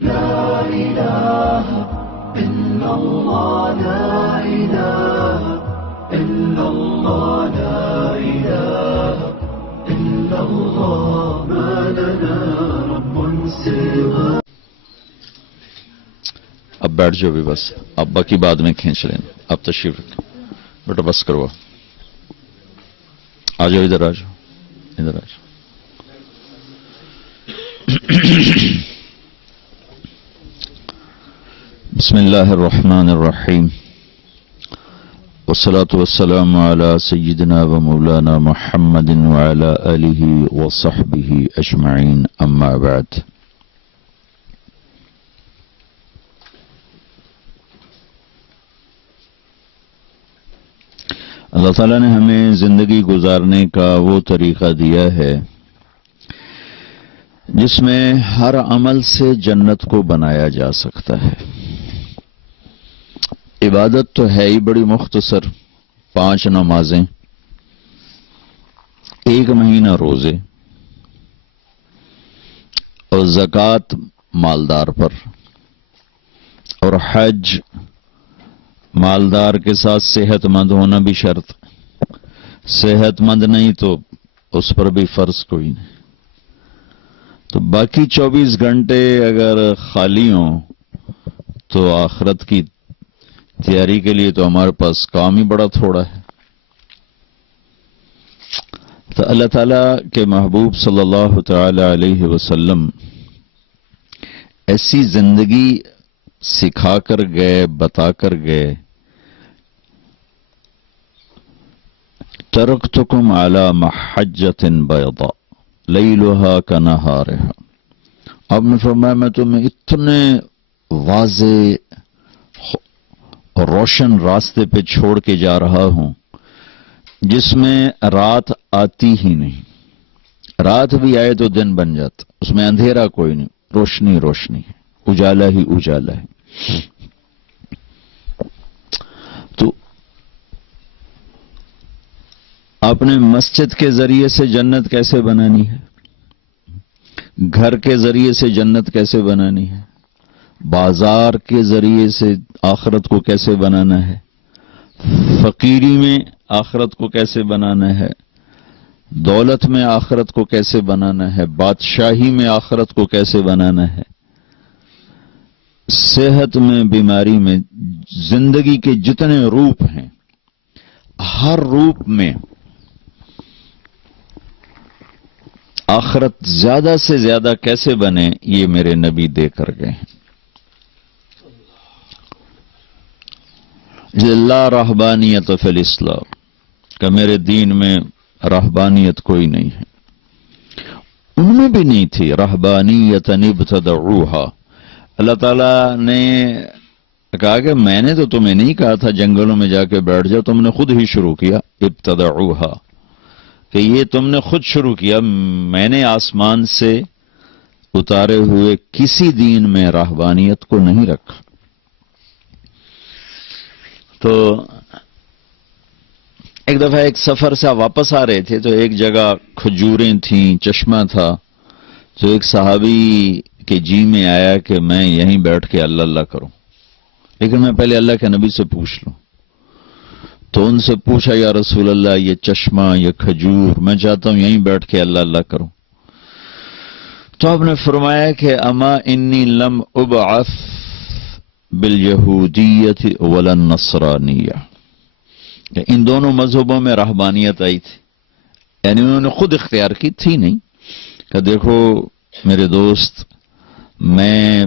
لا إله إلا الله لا إله إلا الله لا إله إلا الله ما لنا رب سواه. اب بیٹھ جاؤ بھی بس، اب باقی بعد میں کھینچ لینا. اب تشریف رکھیں بیٹا، بس کروا. آ جاؤ ادھر، آ جاؤ ادھر، آ جاؤ. بسم اللہ الرحمن الرحیم، والصلاة والسلام على سیدنا و مولانا محمد وعلى آلہ وصحبہ اجمعین، اما بعد. اللہ تعالیٰ نے ہمیں زندگی گزارنے کا وہ طریقہ دیا ہے جس میں ہر عمل سے جنت کو بنایا جا سکتا ہے. عبادت تو ہے ہی بڑی مختصر، 5 نمازیں، 1 مہینہ روزے، اور زکوٰۃ مالدار پر، اور حج مالدار کے ساتھ صحت مند ہونا بھی شرط. صحت مند نہیں تو اس پر بھی فرض کوئی نہیں. تو باقی 24 گھنٹے اگر خالی ہوں تو آخرت کی تیاری کے لیے تو ہمارے پاس کام ہی بڑا تھوڑا ہے. تو اللہ تعالیٰ کے محبوب صلی اللہ تعالی علیہ وسلم ایسی زندگی سکھا کر گئے، بتا کر گئے. ترکتکم علی محجۃ بیضاء لیلھا کنہارھا. آپ نے فرمایا میں تمہیں اتنے واضح اور روشن راستے پہ چھوڑ کے جا رہا ہوں جس میں رات آتی ہی نہیں. رات بھی آئے تو دن بن جاتا، اس میں اندھیرا کوئی نہیں، روشنی روشنی ہے، اجالا ہی اجالا ہے. تو آپ نے مسجد کے ذریعے سے جنت کیسے بنانی ہے، گھر کے ذریعے سے جنت کیسے بنانی ہے، بازار کے ذریعے سے آخرت کو کیسے بنانا ہے، فقیری میں آخرت کو کیسے بنانا ہے، دولت میں آخرت کو کیسے بنانا ہے، بادشاہی میں آخرت کو کیسے بنانا ہے، صحت میں، بیماری میں، زندگی کے جتنے روپ ہیں ہر روپ میں آخرت زیادہ سے زیادہ کیسے بنے، یہ میرے نبی دے کر گئے ہیں. لا رہبانیت فی الاسلام کہ میرے دین میں رہبانیت کوئی نہیں ہے. ان میں بھی نہیں تھی. رہبانیت ابتدعوها. اللہ تعالیٰ نے کہا کہ میں نے تو تمہیں نہیں کہا تھا جنگلوں میں جا کے بیٹھ جاؤ، تم نے خود ہی شروع کیا. ابتدعوها کہ یہ تم نے خود شروع کیا. میں نے آسمان سے اتارے ہوئے کسی دین میں رہبانیت کو نہیں رکھا. تو ایک دفعہ ایک سفر سے واپس آ رہے تھے تو ایک جگہ کھجوریں تھیں، چشمہ تھا. تو ایک صحابی کے جی میں آیا کہ میں یہیں بیٹھ کے اللہ اللہ کروں، لیکن میں پہلے اللہ کے نبی سے پوچھ لوں. تو ان سے پوچھا یا رسول اللہ یہ چشمہ، یہ کھجور، میں چاہتا ہوں یہیں بیٹھ کے اللہ اللہ کروں. تو آپ نے فرمایا کہ اما انی لم ابعث بالیہودیت ولا النصرانیہ، کہ ان دونوں مذہبوں میں رہبانیت آئی تھی، یعنی انہوں نے خود اختیار کی تھی نہیں کہ دیکھو میرے دوست میں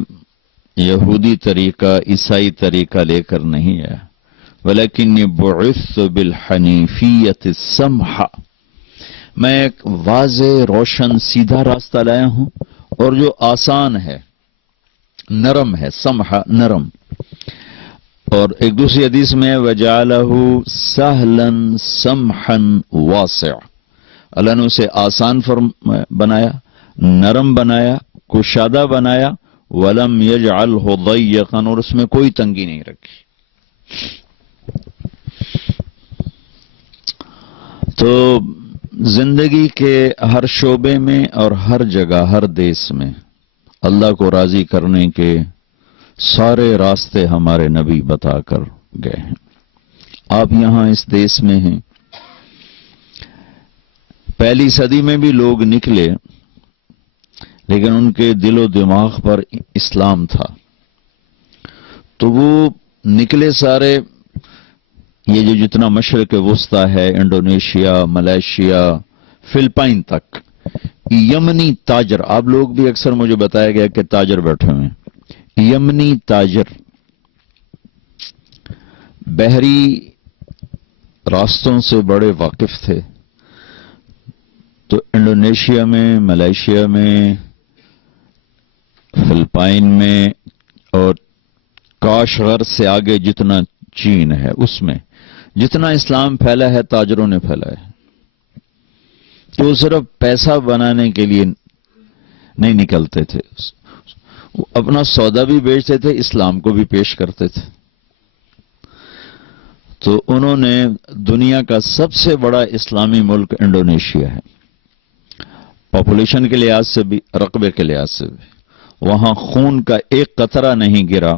یہودی طریقہ، عیسائی طریقہ لے کر نہیں آیا، ولیکنی بعثت بالحنیفیت السمحہ، میں ایک واضح روشن سیدھا راستہ لایا ہوں اور جو آسان ہے، نرم ہے، سمحہ نرم. اور ایک دوسری حدیث میں وجعلہ سہلا سمحا واسع، اللہ نے اسے آسان بنایا، نرم بنایا، کشادہ بنایا. ولم یجعلہ ضیقا، اور اس میں کوئی تنگی نہیں رکھی. تو زندگی کے ہر شعبے میں اور ہر جگہ، ہر دیس میں اللہ کو راضی کرنے کے سارے راستے ہمارے نبی بتا کر گئے ہیں. آپ یہاں اس دیس میں ہیں. پہلی صدی میں بھی لوگ نکلے لیکن ان کے دل و دماغ پر اسلام تھا، تو وہ نکلے سارے. یہ جو جتنا مشرق وسطی ہے، انڈونیشیا، ملائیشیا، فلپائن تک، یمنی تاجر، آپ لوگ بھی اکثر مجھے بتایا گیا کہ تاجر بیٹھے ہوئے ہیں. یمنی تاجر بحری راستوں سے بڑے واقف تھے. تو انڈونیشیا میں، ملائیشیا میں، فلپائن میں اور کاشغر سے آگے جتنا چین ہے، اس میں جتنا اسلام پھیلا ہے تاجروں نے پھیلا ہے. تو صرف پیسہ بنانے کے لیے نہیں نکلتے تھے، اپنا سودا بھی بیچتے تھے، اسلام کو بھی پیش کرتے تھے. تو انہوں نے دنیا کا سب سے بڑا اسلامی ملک انڈونیشیا ہے، پاپولیشن کے لحاظ سے بھی، رقبے کے لحاظ سے بھی. وہاں خون کا ایک قطرہ نہیں گرا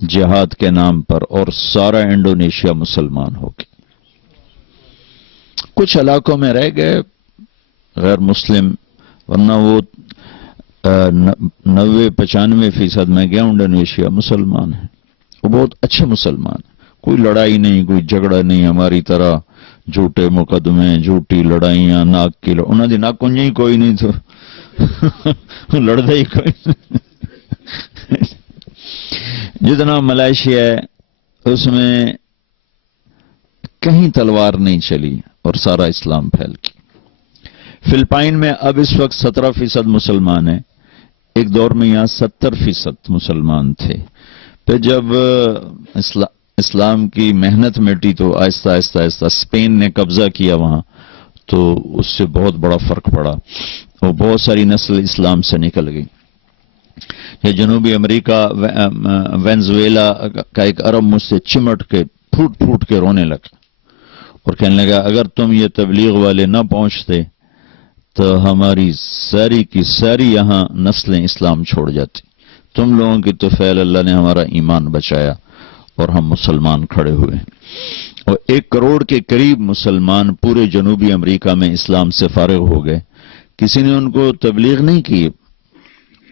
جہاد کے نام پر، اور سارا انڈونیشیا مسلمان ہو گیا. کچھ علاقوں میں رہ گئے غیر مسلم، ورنہ وہ 90-95% میں گیا انڈونیشیا مسلمان ہے. وہ بہت اچھے مسلمان ہیں، کوئی لڑائی نہیں، کوئی جھگڑا نہیں ہماری طرح، جھوٹے مقدمے، جھوٹی لڑائیاں، ناک کی انہوں نے ناک کنجی کوئی نہیں تو لڑتا ہی کوئی نہیں. جتنا ملائیشیا ہے اس میں کہیں تلوار نہیں چلی اور سارا اسلام پھیل گیا. فلپائن میں اب اس وقت 17% مسلمان ہیں. ایک دور میں یہاں 70% مسلمان تھے. پھر جب اسلام کی محنت مٹی تو آہستہ آہستہ آہستہ اسپین نے قبضہ کیا وہاں، تو اس سے بہت بڑا فرق پڑا اور بہت ساری نسل اسلام سے نکل گئی. یہ جنوبی امریکہ، وینزویلا کا ایک عرب مجھ سے چمٹ کے پھوٹ پھوٹ کے رونے لگا اور کہنے لگا اگر تم یہ تبلیغ والے نہ پہنچتے تو ہماری ساری کی ساری یہاں نسلیں اسلام چھوڑ جاتی. تم لوگوں کی تو فعل اللہ نے ہمارا ایمان بچایا اور ہم مسلمان کھڑے ہوئے. اور 1 کروڑ کے قریب مسلمان پورے جنوبی امریکہ میں اسلام سے فارغ ہو گئے. کسی نے ان کو تبلیغ نہیں کی،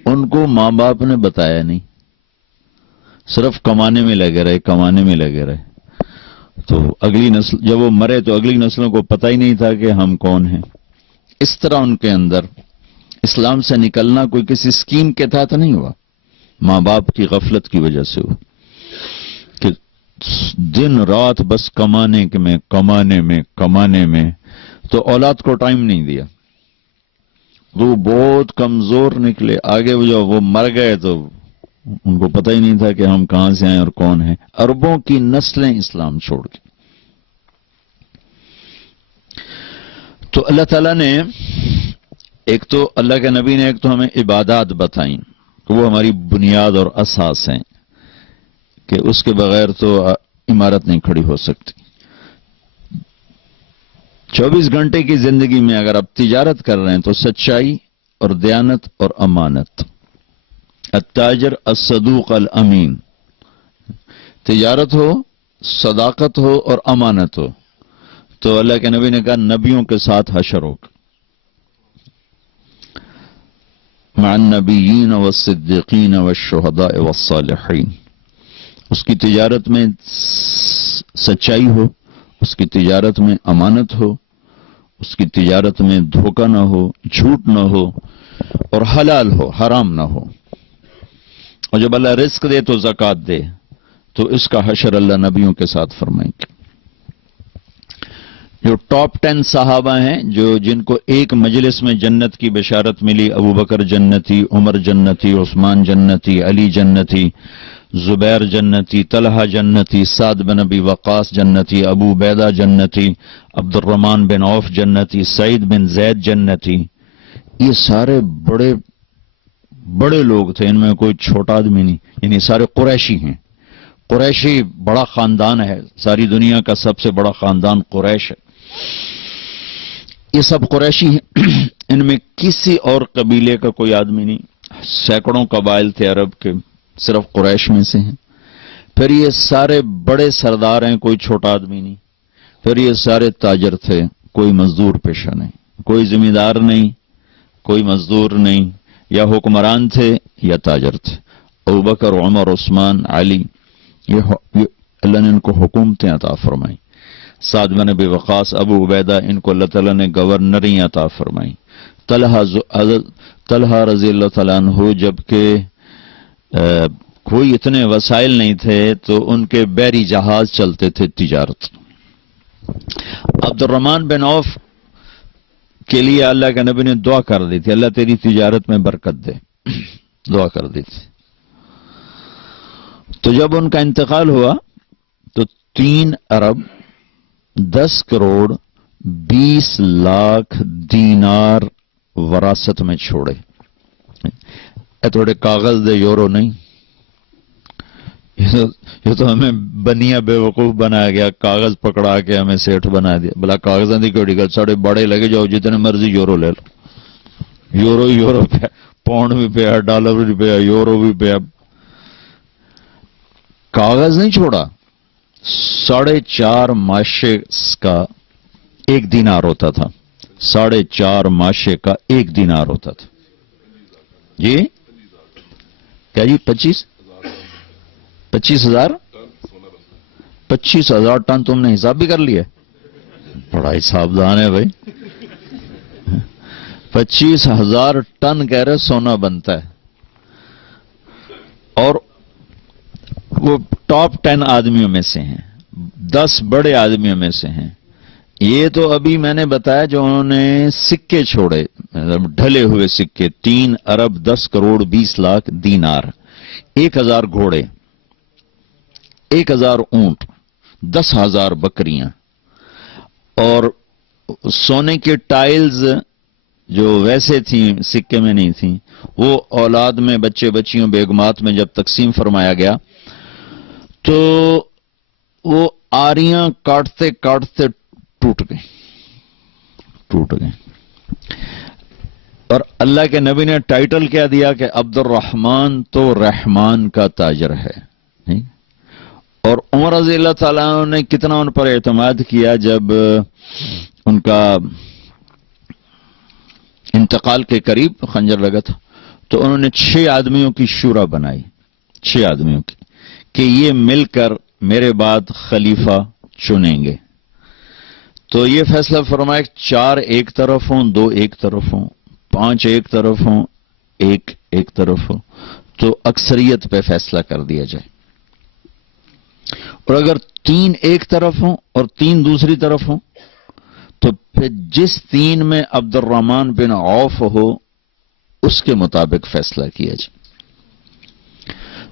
ان کو ماں باپ نے بتایا نہیں، صرف کمانے میں لگے رہے، کمانے میں لگے رہے. تو اگلی نسل جب وہ مرے تو اگلی نسلوں کو پتہ ہی نہیں تھا کہ ہم کون ہیں. اس طرح ان کے اندر اسلام سے نکلنا کوئی کسی اسکیم کے تحت نہیں ہوا، ماں باپ کی غفلت کی وجہ سے ہوا کہ دن رات بس کمانے میں تو اولاد کو ٹائم نہیں دیا. وہ بہت کمزور نکلے. آگے جو وہ مر گئے تو ان کو پتہ ہی نہیں تھا کہ ہم کہاں سے آئے اور کون ہیں. اربوں کی نسلیں اسلام چھوڑ گئی. تو اللہ تعالیٰ نے ایک تو اللہ کے نبی نے ایک تو ہمیں عبادات بتائیں کہ وہ ہماری بنیاد اور اساس ہیں کہ اس کے بغیر تو عمارت نہیں کھڑی ہو سکتی. 24 گھنٹے کی زندگی میں اگر آپ تجارت کر رہے ہیں تو سچائی اور دیانت اور امانت. التاجر الصدوق الامین. تجارت ہو، صداقت ہو اور امانت ہو تو اللہ کے نبی نے کہا نبیوں کے ساتھ حشر ہوگا. مع النبیین والصدیقین والشہداء والصالحین. اس کی تجارت میں سچائی ہو، اس کی تجارت میں امانت ہو، اس کی تجارت میں دھوکہ نہ ہو، جھوٹ نہ ہو اور حلال ہو، حرام نہ ہو. اور جب اللہ رزق دے تو زکوٰۃ دے تو اس کا حشر اللہ نبیوں کے ساتھ فرمائیں گے. جو ٹاپ 10 صحابہ ہیں جن کو ایک مجلس میں جنت کی بشارت ملی، ابو بکر جنتی، عمر جنتی، عثمان جنتی، علی جنتی، زبیر جنتی، طلحہ جنتی، سعد بن ابی وقاص جنتی، ابو عبیدہ جنتی، عبد الرحمن بن عوف جنتی، سعید بن زید جنتی. یہ سارے بڑے بڑے لوگ تھے، ان میں کوئی چھوٹا آدمی نہیں. یعنی سارے قریشی ہیں. قریشی بڑا خاندان ہے، ساری دنیا کا سب سے بڑا خاندان قریش ہے. یہ سب قریشی ہیں. ان میں کسی اور قبیلے کا کوئی آدمی نہیں. سینکڑوں قبائل تھے عرب کے، صرف قریش میں سے ہیں. پھر یہ سارے بڑے سردار ہیں، کوئی چھوٹا آدمی نہیں. پھر یہ سارے تاجر تھے، کوئی مزدور پیشہ نہیں، کوئی زمیندار نہیں، کوئی مزدور نہیں، یا حکمران تھے یا تاجر تھے. ابوبکر، عمر، عثمان، علی، یہ اللہ نے ان کو حکومتیں عطا فرمائیں. سعد بن ابی وقاص، ابو عبیدہ، ان کو اللہ تعالیٰ نے گورنری عطا فرمائیں. طلحہ رضی اللہ تعالیٰ عنہ جبکہ کوئی اتنے وسائل نہیں تھے تو ان کے بحری جہاز چلتے تھے تجارت. عبد الرحمن بن عوف کے لیے اللہ کے نبی نے دعا کر دی تھی، اللہ تیری تجارت میں برکت دے، دعا کر دی تھی. تو جب ان کا انتقال ہوا تو 3 ارب 10 کروڑ 20 لاکھ دینار وراثت میں چھوڑے. اے تھوڑے کاغذ دے، یورو نہیں. یہ تو ہمیں بنیا بے وقوف بنایا گیا، کاغذ پکڑا کے ہمیں سیٹھ بنا دیا. بلا کاغذاں دی کوئی گل، ساڑے بڑے لگے جاؤ جتنے مرضی یورو لے لو. یورو پہ، پاؤنڈ بھی پیا، ڈالر بھی پیا، یورو بھی پیا. کاغذ نہیں چھوڑا. 4.5 ماشے کا 1 دینار ہوتا تھا. 4.5 ماشے کا 1 دینار ہوتا تھا. جی کیا جی؟ 25,000 25,000 ٹن. تم نے حساب بھی کر لیا؟ بڑا حساب دان ہے بھائی. 25,000 ٹن کہہ رہے سونا بنتا ہے. اور وہ ٹاپ 10 آدمیوں میں سے ہیں، 10 بڑے آدمیوں میں سے ہیں. یہ تو ابھی میں نے بتایا جو انہوں نے سکے چھوڑے، ڈھلے ہوئے سکے. 3 ارب 10 کروڑ 20 لاکھ دینار، 1,000 گھوڑے، 1,000 اونٹ، 10,000 بکریاں، اور سونے کے ٹائلز جو ویسے تھیں سکے میں نہیں تھیں، وہ اولاد میں، بچے بچیوں، بیگمات میں جب تقسیم فرمایا گیا تو وہ آریاں کاٹتے کاٹتے ٹوٹ گئے. اور اللہ کے نبی نے ٹائٹل کیا دیا کہ عبد الرحمن تو رحمان کا تاجر ہے. اور عمر رضی اللہ تعالیٰ عنہ نے کتنا ان پر اعتماد کیا. جب ان کا انتقال کے قریب خنجر لگا تھا تو انہوں نے 6 آدمیوں کی شورا بنائی، 6 آدمیوں کی، کہ یہ مل کر میرے بعد خلیفہ چنیں گے. تو یہ فیصلہ فرمایا 4 ایک طرف ہوں، 2 ایک طرف ہوں، 5 ایک طرف ہوں، 1 ایک طرف ہو، تو اکثریت پہ فیصلہ کر دیا جائے. اور اگر 3 ایک طرف ہوں اور 3 دوسری طرف ہوں تو پھر جس 3 میں عبد الرحمن بن عوف ہو اس کے مطابق فیصلہ کیا جائے.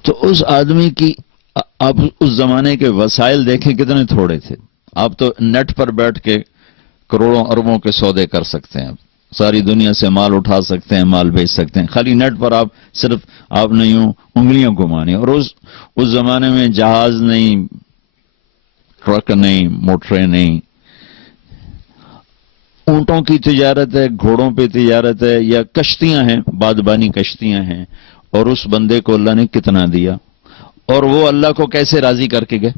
تو اس آدمی کی، آپ اس زمانے کے وسائل دیکھیں کتنے تھوڑے تھے. آپ تو نیٹ پر بیٹھ کے کروڑوں اربوں کے سودے کر سکتے ہیں، ساری دنیا سے مال اٹھا سکتے ہیں، مال بیچ سکتے ہیں. خالی نیٹ پر آپ نے یوں انگلیاں گھمانی. اور اس زمانے میں جہاز نہیں، ٹرک نہیں، موٹریں نہیں. اونٹوں کی تجارت ہے، گھوڑوں پہ تجارت ہے، یا کشتیاں ہیں، بادبانی کشتیاں ہیں. اور اس بندے کو اللہ نے کتنا دیا، اور وہ اللہ کو کیسے راضی کر کے گئے،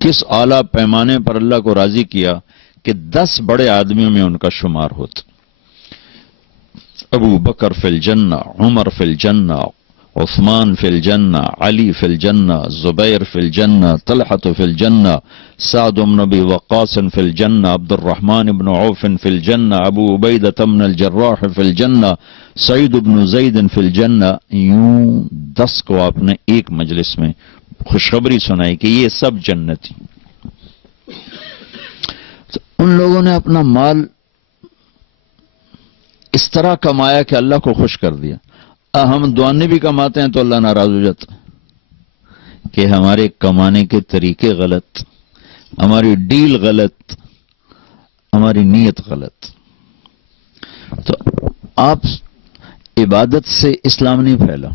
کس اعلیٰ پیمانے پر اللہ کو راضی کیا کہ 10 بڑے آدمیوں میں ان کا شمار ہوتا. ابو بکر فی الجنہ، عمر فی الجنہ، عثمان فی الجنہ، علی فی الجنہ، زبیر فی الجنہ، طلحۃ فی الجنہ، سعد بن ابی وقاص فی الجنہ، عبد الرحمن بن عوف فی الجنہ، ابو عبیدہ بن الجراح فی الجنہ، سعید بن زید فی الجنہ. یوں 10 کو آپ نے ایک مجلس میں خوشخبری سنائی کہ یہ سب جنتی. تو ان لوگوں نے اپنا مال اس طرح کمایا کہ اللہ کو خوش کر دیا. ہم دعانے بھی کماتے ہیں تو اللہ ناراض ہو جاتا کہ ہمارے کمانے کے طریقے غلط، ہماری ڈیل غلط، ہماری نیت غلط. تو آپ عبادت سے اسلام نہیں پھیلا،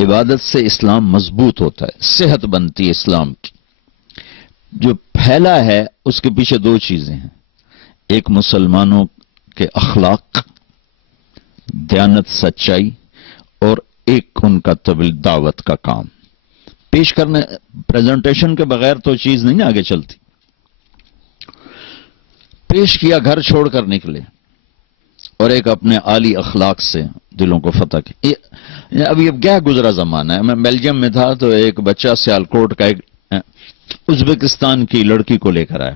عبادت سے اسلام مضبوط ہوتا ہے، صحت بنتی ہے اسلام کی. جو پھیلا ہے اس کے پیچھے 2 چیزیں ہیں. ایک مسلمانوں کے اخلاق، دیانت سچائی اور ایک ان کا دعوت کا کام پیش کرنے. پریزنٹیشن کے بغیر تو چیز نہیں آگے چلتی. پیش کیا گھر چھوڑ کر نکلے اور ایک اپنے عالی اخلاق سے دلوں کو فتح کی. ابھی اب کیا گزرا زمانہ ہے. میں بیلجیم میں تھا تو ایک بچہ سیالکوٹ کا ایک ازبکستان کی لڑکی کو لے کر آیا.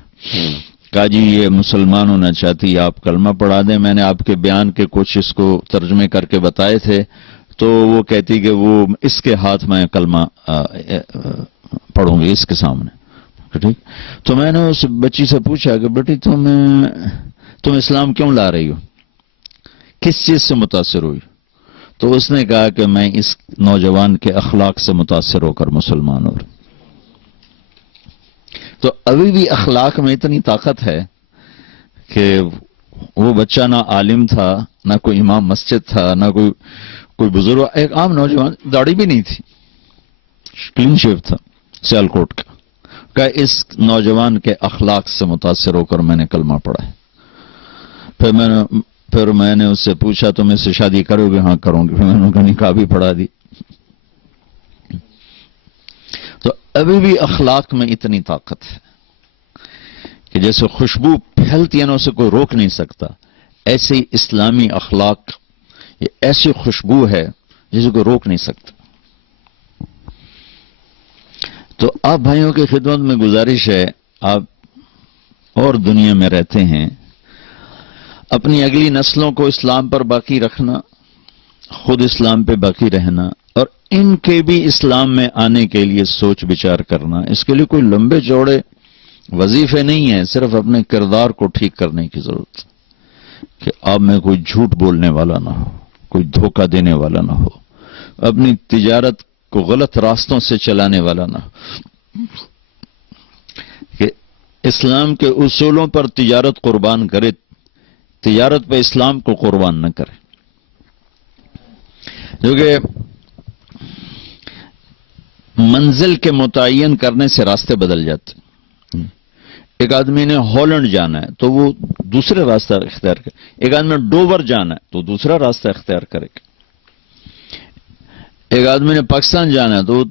کہا جی یہ مسلمان ہونا چاہتی، آپ کلمہ پڑھا دیں. میں نے آپ کے بیان کے کچھ اس کو ترجمے کر کے بتائے تھے تو وہ کہتی کہ وہ اس کے ہاتھ میں کلمہ پڑھوں گی اس کے سامنے. ٹھیک. تو میں نے اس بچی سے پوچھا کہ بیٹی تم اسلام کیوں لا رہی ہو، کس چیز سے متاثر ہوئی؟ تو اس نے کہا کہ میں اس نوجوان کے اخلاق سے متاثر ہو کر مسلمان ہو رہا. تو ابھی بھی اخلاق میں اتنی طاقت ہے کہ وہ بچہ نہ عالم تھا، نہ کوئی امام مسجد تھا، نہ کوئی بزرگ، ایک عام نوجوان، داڑھی بھی نہیں تھی، کلین شیو تھا، سیالکوٹ کا. کہ اس نوجوان کے اخلاق سے متاثر ہو کر میں نے کلمہ پڑھا ہے. پھر میں نے اس سے پوچھا تم اس سے شادی کرو گے؟ ہاں کروں گی. پھر میں نے ان کا نکاح بھی پڑھا دی. تو ابھی بھی اخلاق میں اتنی طاقت ہے کہ جیسے خوشبو پھیلتی ہے نا اسے کوئی روک نہیں سکتا، ایسے ہی اسلامی اخلاق یہ ایسی خوشبو ہے جسے کوئی روک نہیں سکتا. تو آپ بھائیوں کی خدمت میں گزارش ہے، آپ اور دنیا میں رہتے ہیں، اپنی اگلی نسلوں کو اسلام پر باقی رکھنا، خود اسلام پہ باقی رہنا اور ان کے بھی اسلام میں آنے کے لیے سوچ بچار کرنا. اس کے لیے کوئی لمبے چوڑے وظیفے نہیں ہیں، صرف اپنے کردار کو ٹھیک کرنے کی ضرورت کہ آپ میں کوئی جھوٹ بولنے والا نہ ہو، کوئی دھوکہ دینے والا نہ ہو، اپنی تجارت کو غلط راستوں سے چلانے والا نہ ہو، کہ اسلام کے اصولوں پر تجارت قربان کرے، تجارت پہ اسلام کو قربان نہ کرے. کیونکہ منزل کے متعین کرنے سے راستے بدل جاتے. ایک آدمی نے ہالینڈ جانا ہے تو وہ دوسرے راستہ اختیار کرے، ایک آدمی نے ڈوور جانا ہے تو دوسرا راستہ اختیار کرے گا، ایک آدمی نے پاکستان جانا ہے تو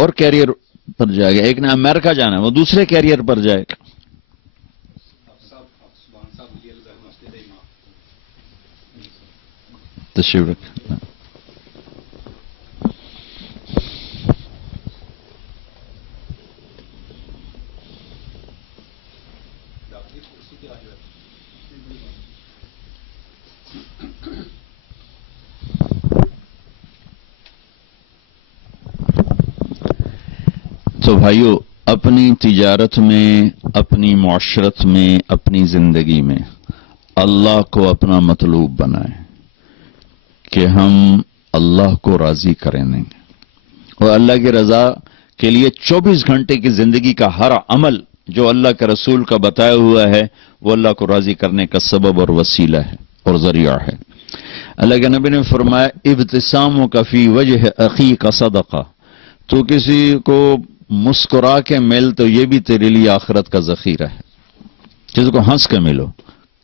اور کیریئر پر جائے گا، ایک نے امریکہ جانا ہے وہ دوسرے کیریئر پر جائے گا. تشریف رکھیں. تو بھائیو، اپنی تجارت میں، اپنی معاشرت میں، اپنی زندگی میں اللہ کو اپنا مطلوب بنائیں کہ ہم اللہ کو راضی کریں گے، اور اللہ کی رضا کے لیے 24 گھنٹے کی زندگی کا ہر عمل جو اللہ کے رسول کا بتایا ہوا ہے وہ اللہ کو راضی کرنے کا سبب اور وسیلہ ہے اور ذریعہ ہے. اللہ کے نبی نے فرمایا ابتساموں کا فی وجہ اخی کا صدقہ، تو کسی کو مسکرا کے مل تو یہ بھی تیرے لیے آخرت کا ذخیرہ ہے. کسی کو ہنس کے ملو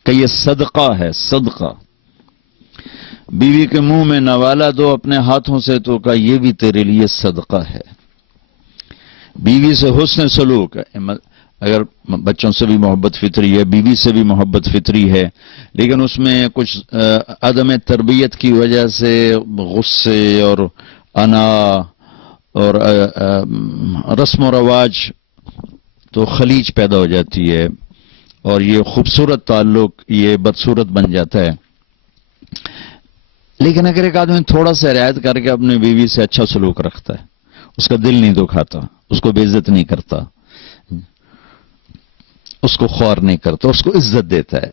کہ یہ صدقہ ہے، صدقہ. بیوی کے منہ میں نوالا دو اپنے ہاتھوں سے تو کہا یہ بھی تیرے لیے صدقہ ہے. بیوی سے حسن سلوک، اگر بچوں سے بھی محبت فطری ہے، بیوی سے بھی محبت فطری ہے، لیکن اس میں کچھ عدم تربیت کی وجہ سے غصے اور انا اور رسم و رواج تو خلیج پیدا ہو جاتی ہے اور یہ خوبصورت تعلق یہ بدصورت بن جاتا ہے. لیکن اگر ایک آدمی تھوڑا سا رعایت کر کے اپنی بیوی سے اچھا سلوک رکھتا ہے، اس کا دل نہیں دکھاتا، اس کو بے عزت نہیں کرتا، اس کو خوار نہیں کرتا، اس کو عزت دیتا ہے،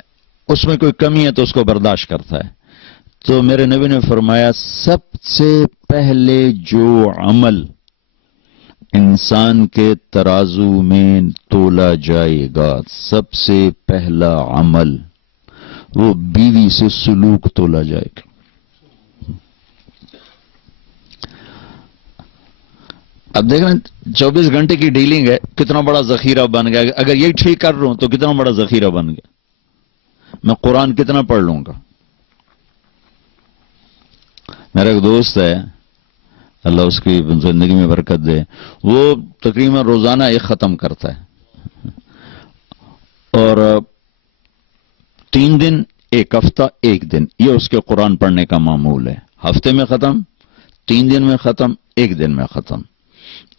اس میں کوئی کمی ہے تو اس کو برداشت کرتا ہے، تو میرے نبی نے فرمایا سب سے پہلے جو عمل انسان کے ترازو میں تولا جائے گا، سب سے پہلا عمل وہ بیوی سے سلوک تولا جائے گا. اب دیکھیں 24 گھنٹے کی ڈیلنگ ہے، کتنا بڑا ذخیرہ بن گیا. اگر یہ ٹھیک کر رہا ہوں تو کتنا بڑا ذخیرہ بن گیا. میں قرآن کتنا پڑھ لوں گا، میرا ایک دوست ہے، اللہ اس کی زندگی میں برکت دے، وہ تقریباً روزانہ ایک ختم کرتا ہے، اور 3 دن، ایک ہفتہ، ایک دن، یہ اس کے قرآن پڑھنے کا معمول ہے۔ ہفتے میں ختم، 3 دن میں ختم، 1 دن میں ختم،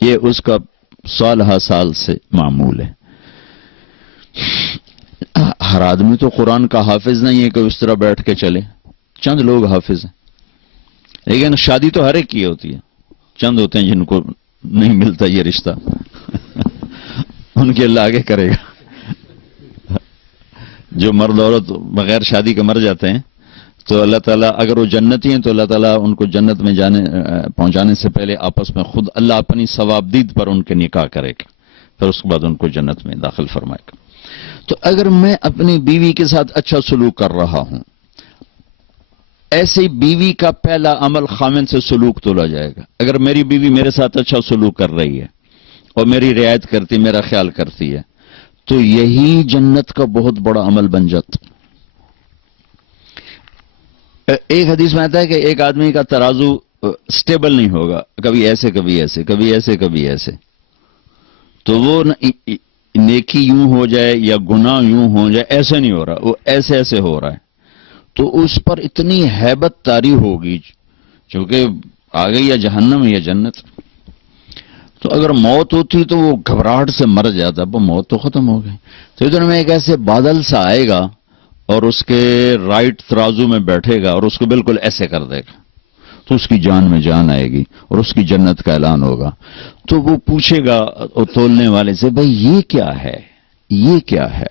یہ اس کا سال ہر سال سے معمول ہے۔ ہر آدمی تو قرآن کا حافظ نہیں ہے کہ اس طرح بیٹھ کے چلے، چند لوگ حافظ ہیں، لیکن شادی تو ہر ایک کی ہوتی ہے، چند ہوتے ہیں جن کو نہیں ملتا یہ رشتہ ان کے اللہ آگے کرے گا۔ جو مرد عورت بغیر شادی کے مر جاتے ہیں تو اللہ تعالیٰ، اگر وہ جنتی ہیں تو اللہ تعالیٰ ان کو جنت میں پہنچانے سے پہلے آپس میں خود اللہ اپنی ثوابدید پر ان کے نکاح کرے گا، پھر اس کے بعد ان کو جنت میں داخل فرمائے گا۔ تو اگر میں اپنی بیوی کے ساتھ اچھا سلوک کر رہا ہوں، ایسے ہی بیوی کا پہلا عمل خامن سے سلوک تولا جائے گا۔ اگر میری بیوی میرے ساتھ اچھا سلوک کر رہی ہے اور میری رعایت کرتی، میرا خیال کرتی ہے، تو یہی جنت کا بہت بڑا عمل بن جاتا۔ ایک حدیث میں آتا ہے کہ ایک آدمی کا ترازو سٹیبل نہیں ہوگا، کبھی ایسے کبھی ایسے، کبھی ایسے کبھی ایسے، تو وہ نیکی یوں ہو جائے یا گناہ یوں ہو جائے، ایسے نہیں ہو رہا، وہ ایسے ایسے ہو رہا ہے، تو اس پر اتنی ہیبت طاری ہوگی چونکہ آ گئی یا جہنم یا جنت۔ تو اگر موت ہوتی تو وہ گھبراہٹ سے مر جاتا، وہ موت تو ختم ہو گئی۔ تو ادھر میں ایک ایسے بادل سا آئے گا اور اس کے رائٹ ترازو میں بیٹھے گا اور اس کو بالکل ایسے کر دے گا، تو اس کی جان میں جان آئے گی اور اس کی جنت کا اعلان ہوگا۔ تو وہ پوچھے گا تولنے والے سے، بھائی یہ کیا ہے، یہ کیا ہے؟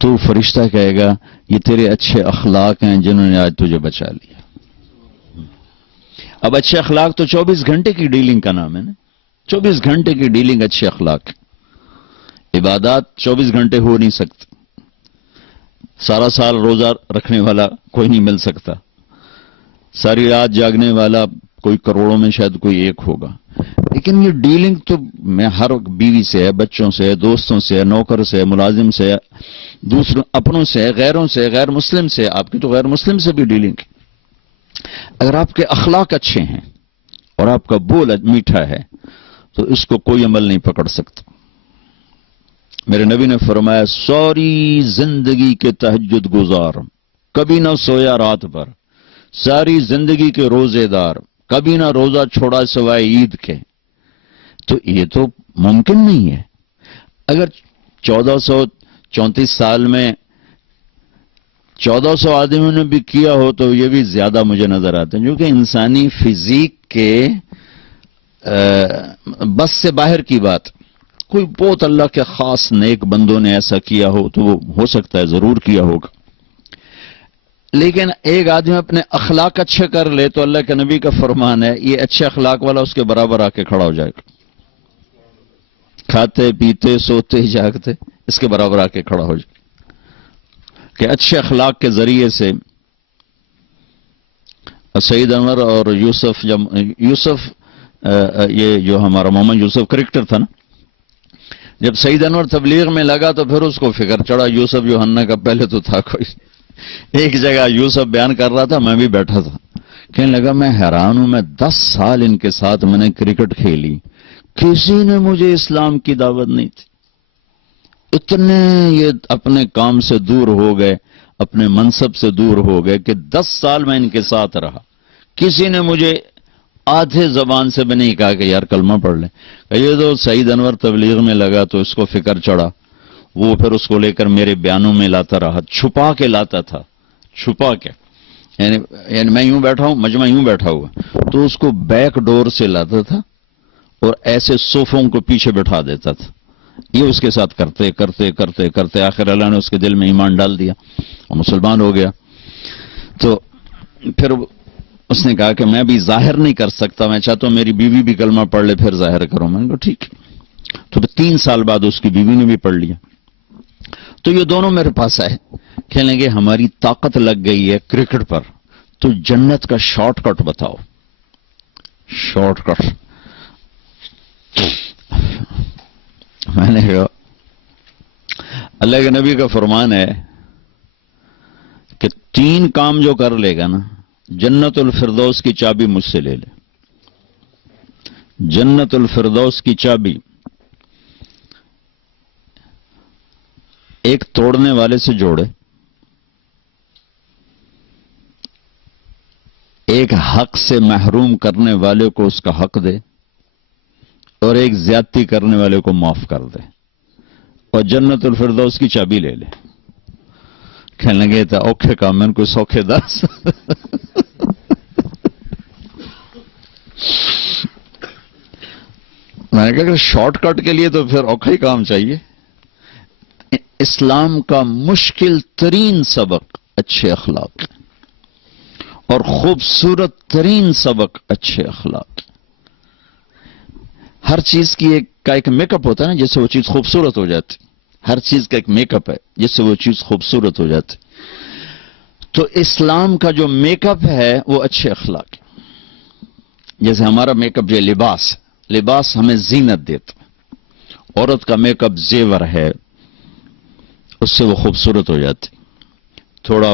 تو فرشتہ کہے گا، یہ تیرے اچھے اخلاق ہیں جنہوں نے آج تجھے بچا لیا۔ اب اچھے اخلاق تو 24 گھنٹے کی ڈیلنگ کا نام ہے نا، 24 گھنٹے کی ڈیلنگ اچھے اخلاق۔ عبادات 24 گھنٹے ہو نہیں سکتے، سارا سال روزہ رکھنے والا کوئی نہیں مل سکتا، ساری رات جاگنے والا کوئی کروڑوں میں شاید کوئی ایک ہوگا، لیکن یہ ڈیلنگ تو میں ہر بیوی سے ہے، بچوں سے ہے، دوستوں سے ہے، نوکر سے ہے، ملازم سے ہے، دوسروں اپنوں سے ہے، غیروں سے، غیر مسلم سے، آپ کی تو غیر مسلم سے بھی ڈیلنگ۔ اگر آپ کے اخلاق اچھے ہیں اور آپ کا بول میٹھا ہے تو اس کو کوئی عمل نہیں پکڑ سکتا۔ میرے نبی نے فرمایا، ساری زندگی کے تہجد گزار، کبھی نہ سویا رات بھر، ساری زندگی کے روزے دار، کبھی نہ روزہ چھوڑا سوائے عید کے، تو یہ تو ممکن نہیں ہے۔ اگر 1434 سال میں 1400 آدمیوں نے بھی کیا ہو تو یہ بھی زیادہ مجھے نظر آتے ہیں، جو کہ انسانی فزیک کے بس سے باہر کی بات۔ کوئی بہت اللہ کے خاص نیک بندوں نے ایسا کیا ہو تو وہ ہو سکتا ہے ضرور کیا ہوگا، لیکن ایک آدمی اپنے اخلاق اچھے کر لے تو اللہ کے نبی کا فرمان ہے، یہ اچھے اخلاق والا اس کے برابر آ کے کھڑا ہو جائے گا، کھاتے پیتے سوتے جاگتے اس کے برابر آ کے کھڑا ہو جائے کہ اچھے اخلاق کے ذریعے سے۔ سعید انور اور یوسف یہ جو ہمارا محمد یوسف کرکٹر تھا نا، جب سعید انور تبلیغ میں لگا تو پھر اس کو فکر چڑھا، یوسف یوحنا کا پہلے تو تھا کوئی۔ ایک جگہ یوسف بیان کر رہا تھا، میں بھی بیٹھا تھا، کہنے لگا میں حیران ہوں، میں 10 سال ان کے ساتھ میں نے کرکٹ کھیلی، کسی نے مجھے اسلام کی دعوت نہیں تھی، اتنے یہ اپنے کام سے دور ہو گئے، اپنے منصب سے دور ہو گئے کہ 10 سال میں ان کے ساتھ رہا، کسی نے مجھے آدھے زبان سے بھی نہیں کہا کہ یار کلمہ پڑھ لیں۔ یہ تو سعید انور تبلیغ میں لگا تو اس کو فکر چڑھا، وہ پھر اس کو لے کر میرے بیانوں میں لاتا رہا، چھپا کے لاتا تھا، چھپا کے، یعنی میں یوں بیٹھا ہوں، مجمع یوں بیٹھا ہوا تو اس کو بیک ڈور سے لاتا تھا اور ایسے صوفوں کو پیچھے بٹھا دیتا تھا۔ یہ اس کے ساتھ کرتے کرتے کرتے کرتے آخر اللہ نے اس کے دل میں ایمان ڈال دیا اور مسلمان ہو گیا۔ تو پھر اس نے کہا کہ میں بھی ظاہر نہیں کر سکتا، میں چاہتا ہوں میری بیوی بھی کلمہ پڑھ لے پھر ظاہر کروں۔ میں نے کہا ٹھیک۔ تو 3 سال بعد اس کی بیوی نے بھی پڑھ لیا۔ تو یہ دونوں میرے پاس آئے، کہنے لگے ہماری طاقت لگ گئی ہے کرکٹ پر، تو جنت کا شارٹ کٹ بتاؤ۔ Shortcut? میں نے کہا اللہ کے نبی کا فرمان ہے کہ 3 کام جو کر لے گا نا جنت الفردوس کی چابی مجھ سے لے لے، جنت الفردوس کی چابی ایک توڑنے والے سے جوڑے، ایک حق سے محروم کرنے والے کو اس کا حق دے، اور ایک زیادتی کرنے والے کو معاف کر دے، اور جنت الفردوس کی چابی لے لے۔ کہنے لگے تو اوکھے کام میں کوئی سوکھے دس۔ میں نے کہا کہ شارٹ کٹ کے لیے تو پھر اوکھا ہی کام چاہیے۔ اسلام کا مشکل ترین سبق اچھے اخلاق اور خوبصورت ترین سبق اچھے اخلاق۔ ہر چیز کی ایک میک اپ ہوتا ہے نا، جس سے وہ چیز خوبصورت ہو جاتی، ہر چیز کا ایک میک اپ ہے جس سے وہ چیز خوبصورت ہو جاتی۔ تو اسلام کا جو میک اپ ہے وہ اچھے اخلاق ہے۔ جیسے ہمارا میک اپ جو لباس، لباس ہمیں زینت دیتا، عورت کا میک اپ زیور ہے، اس سے وہ خوبصورت ہو جاتی، تھوڑا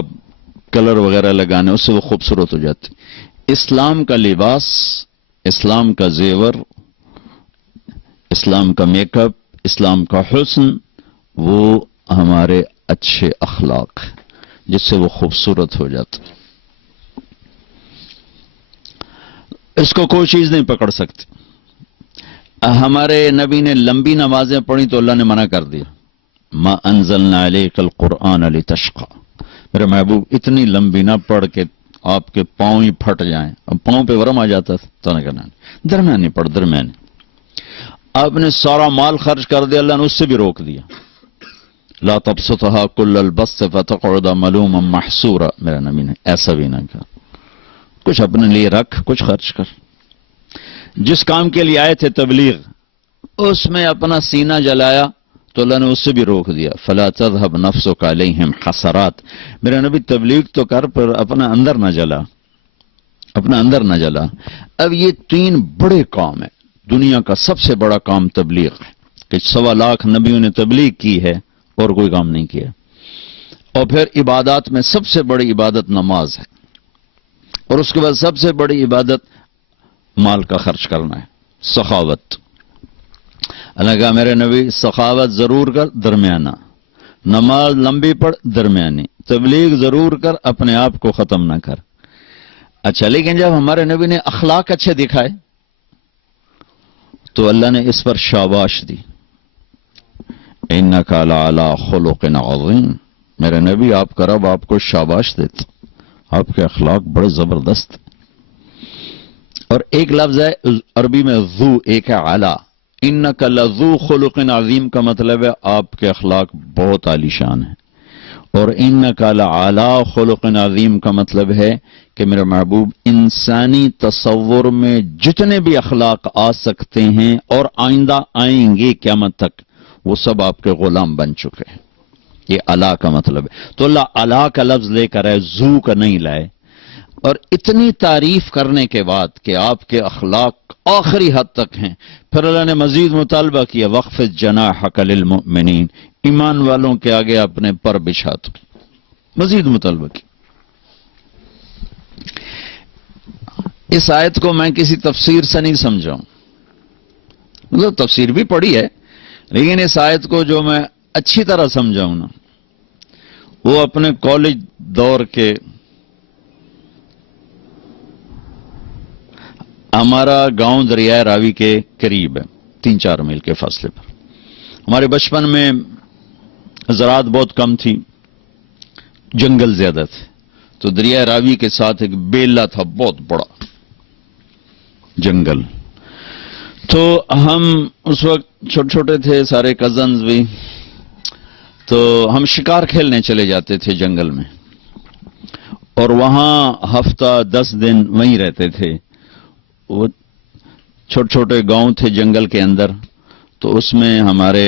کلر وغیرہ لگانے اس سے وہ خوبصورت ہو جاتی۔ اسلام کا لباس، اسلام کا زیور، اسلام کا میک اپ، اسلام کا حسن، وہ ہمارے اچھے اخلاق ہیں جس سے وہ خوبصورت ہو جاتا۔ اس کو کوئی چیز نہیں پکڑ سکتی۔ ہمارے نبی نے لمبی نمازیں پڑھی تو اللہ نے منع کر دیا، ما انزلنا علیک القرآن لتشقى، میرے محبوب اتنی لمبی نہ پڑھ کے آپ کے پاؤں ہی پھٹ جائیں۔ اب پاؤں پہ ورم آ جاتا تھا تو نے کہنا درمیانی پڑھ، درمیانی۔ آپ نے سارا مال خرچ کر دیا، اللہ نے اس سے بھی روک دیا، لا تبسطها كل البسط فتقعد ملوما محسورا، میرا نبی نے ایسا بھی نہ کہا، کچھ اپنے لیے رکھ، کچھ خرچ کر۔ جس کام کے لیے آئے تھے تبلیغ، اس میں اپنا سینہ جلایا تو اللہ نے اس سے بھی روک دیا، فلا تذهب نفسك عليهم حسرات، میرا نبی تبلیغ تو کر پر اپنا اندر نہ جلا، اپنا اندر نہ جلا۔ اب یہ تین بڑے کام ہیں، دنیا کا سب سے بڑا کام تبلیغ ہے کہ 1.25 لاکھ نبیوں نے تبلیغ کی ہے اور کوئی کام نہیں کیا۔ اور پھر عبادات میں سب سے بڑی عبادت نماز ہے، اور اس کے بعد سب سے بڑی عبادت مال کا خرچ کرنا ہے، سخاوت۔ اللہ کہا میرے نبی سخاوت ضرور کر، درمیانہ، نماز لمبی پڑھ، درمیانی، تبلیغ ضرور کر، اپنے آپ کو ختم نہ کر۔ اچھا، لیکن جب ہمارے نبی نے اخلاق اچھے دکھائے تو اللہ نے اس پر شاباش دی، انک لعلی خلق عظیم، میرے نبی آپ کا رب آپ کو شاباش دیتا، آپ کے اخلاق بڑے زبردست۔ اور ایک لفظ ہے عربی میں ذو، ایک ہے اعلی، انک لذو خلق عظیم کا مطلب ہے آپ کے اخلاق بہت عالی شان ہیں، اور انک لعلی خلق عظیم کا مطلب ہے کہ میرے محبوب انسانی تصور میں جتنے بھی اخلاق آ سکتے ہیں اور آئندہ آئیں گے قیامت تک، وہ سب آپ کے غلام بن چکے ہیں۔ یہ اعلیٰ کا مطلب ہے۔ تو اللہ اعلیٰ کا لفظ لے کر آئے، ذو کا نہیں لائے۔ اور اتنی تعریف کرنے کے بعد کہ آپ کے اخلاق آخری حد تک ہیں، پھر اللہ نے مزید مطالبہ کیا، وَخْفِضْ جَنَاحَكَ لِلْمُؤْمِنِينَ، ایمان والوں کے آگے اپنے پر بچھا دو، مزید مطالبہ کیا۔ اس آیت کو میں کسی تفسیر سے نہیں سمجھاؤں، مطلب تفسیر بھی پڑھی ہے، لیکن اس آیت کو جو میں اچھی طرح سمجھاؤں نا، وہ اپنے کالج دور کے، ہمارا گاؤں دریائے راوی کے قریب ہے، 3-4 میل کے فاصلے پر۔ ہمارے بچپن میں زراعت بہت کم تھی، جنگل زیادہ تھے، تو دریائے راوی کے ساتھ ایک بیلا تھا، بہت بڑا جنگل۔ تو ہم اس وقت چھوٹے چھوٹے تھے، سارے کزنز بھی، تو ہم شکار کھیلنے چلے جاتے تھے جنگل میں، اور وہاں ہفتہ 10 دن وہیں رہتے تھے۔ وہ چھوٹے چھوٹے گاؤں تھے جنگل کے اندر، تو اس میں ہمارے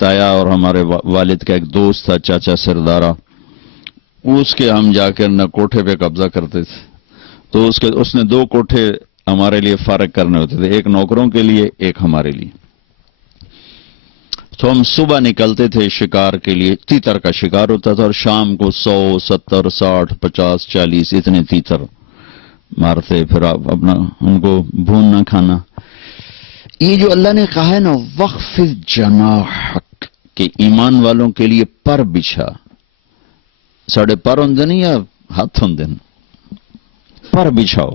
تایا اور ہمارے والد کا ایک دوست تھا، چاچا سردارا، اس کے ہم جا کر نہ کوٹھے پہ قبضہ کرتے تھے۔ تو اس نے 2 کوٹھے ہمارے لیے فارغ کرنے ہوتے تھے، ایک نوکروں کے لیے، ایک ہمارے لیے۔ تو ہم صبح نکلتے تھے شکار کے لیے، تیتر کا شکار ہوتا تھا، اور شام کو 100 70 60 50 40 اتنے تیتر مارتے، پھر آپ اپنا ان کو بھوننا کھانا۔ یہ جو اللہ نے کہا ہے نا وخفض جناحک، کہ ایمان والوں کے لیے پر بچھا، ساڑھے پر ہوندے نہیں یا ہاتھ ہوندے نہیں، پر بچھاؤ،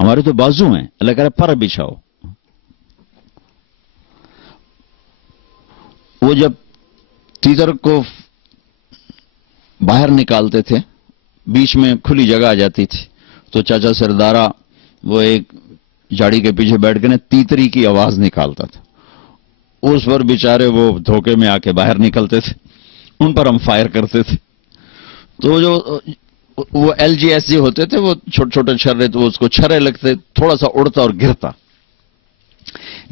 ہمارے تو بازو ہیں، اللہ کہہ رہا پر بچھاؤ۔ وہ جب تیتر کو باہر نکالتے تھے، بیچ میں کھلی جگہ آ جاتی تھی، تو چاچا سردارا وہ ایک جھاڑی کے پیچھے بیٹھ کے نا تیتری کی آواز نکالتا تھا، اس پر بیچارے وہ دھوکے میں آ کے باہر نکلتے تھے، ان پر ہم فائر کرتے تھے۔ تو جو وہ LGS ہوتے تھے، وہ چھوٹے چھوٹے چھرے، تو اس کو چھرے لگتے، تھوڑا سا اڑتا اور گرتا،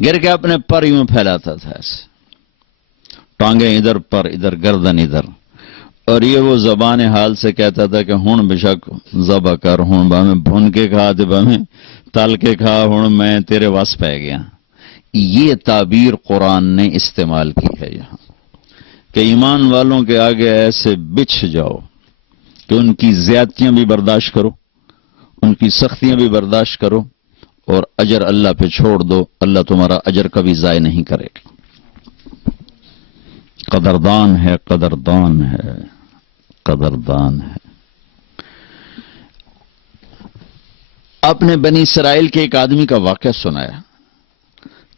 گر کے اپنے پر یوں پھیلاتا تھا ایسے، ٹانگیں ادھر پر ادھر، گردن ادھر، اور یہ وہ زبان حال سے کہتا تھا کہ ہن بشک ذبح کر، ہن میں بھن کے کھا تے میں تل کے کھا، ہن میں تیرے وس پہ گیا۔ یہ تعبیر قرآن نے استعمال کی ہے یہاں، کہ ایمان والوں کے آگے ایسے بچھ جاؤ کہ ان کی زیادتیاں بھی برداشت کرو، ان کی سختیاں بھی برداشت کرو، اور اجر اللہ پہ چھوڑ دو، اللہ تمہارا اجر کبھی ضائع نہیں کرے گا۔ قدردان ہے، قدردان ہے، قدردان ہے۔ آپ نے بنی اسرائیل کے ایک آدمی کا واقعہ سنایا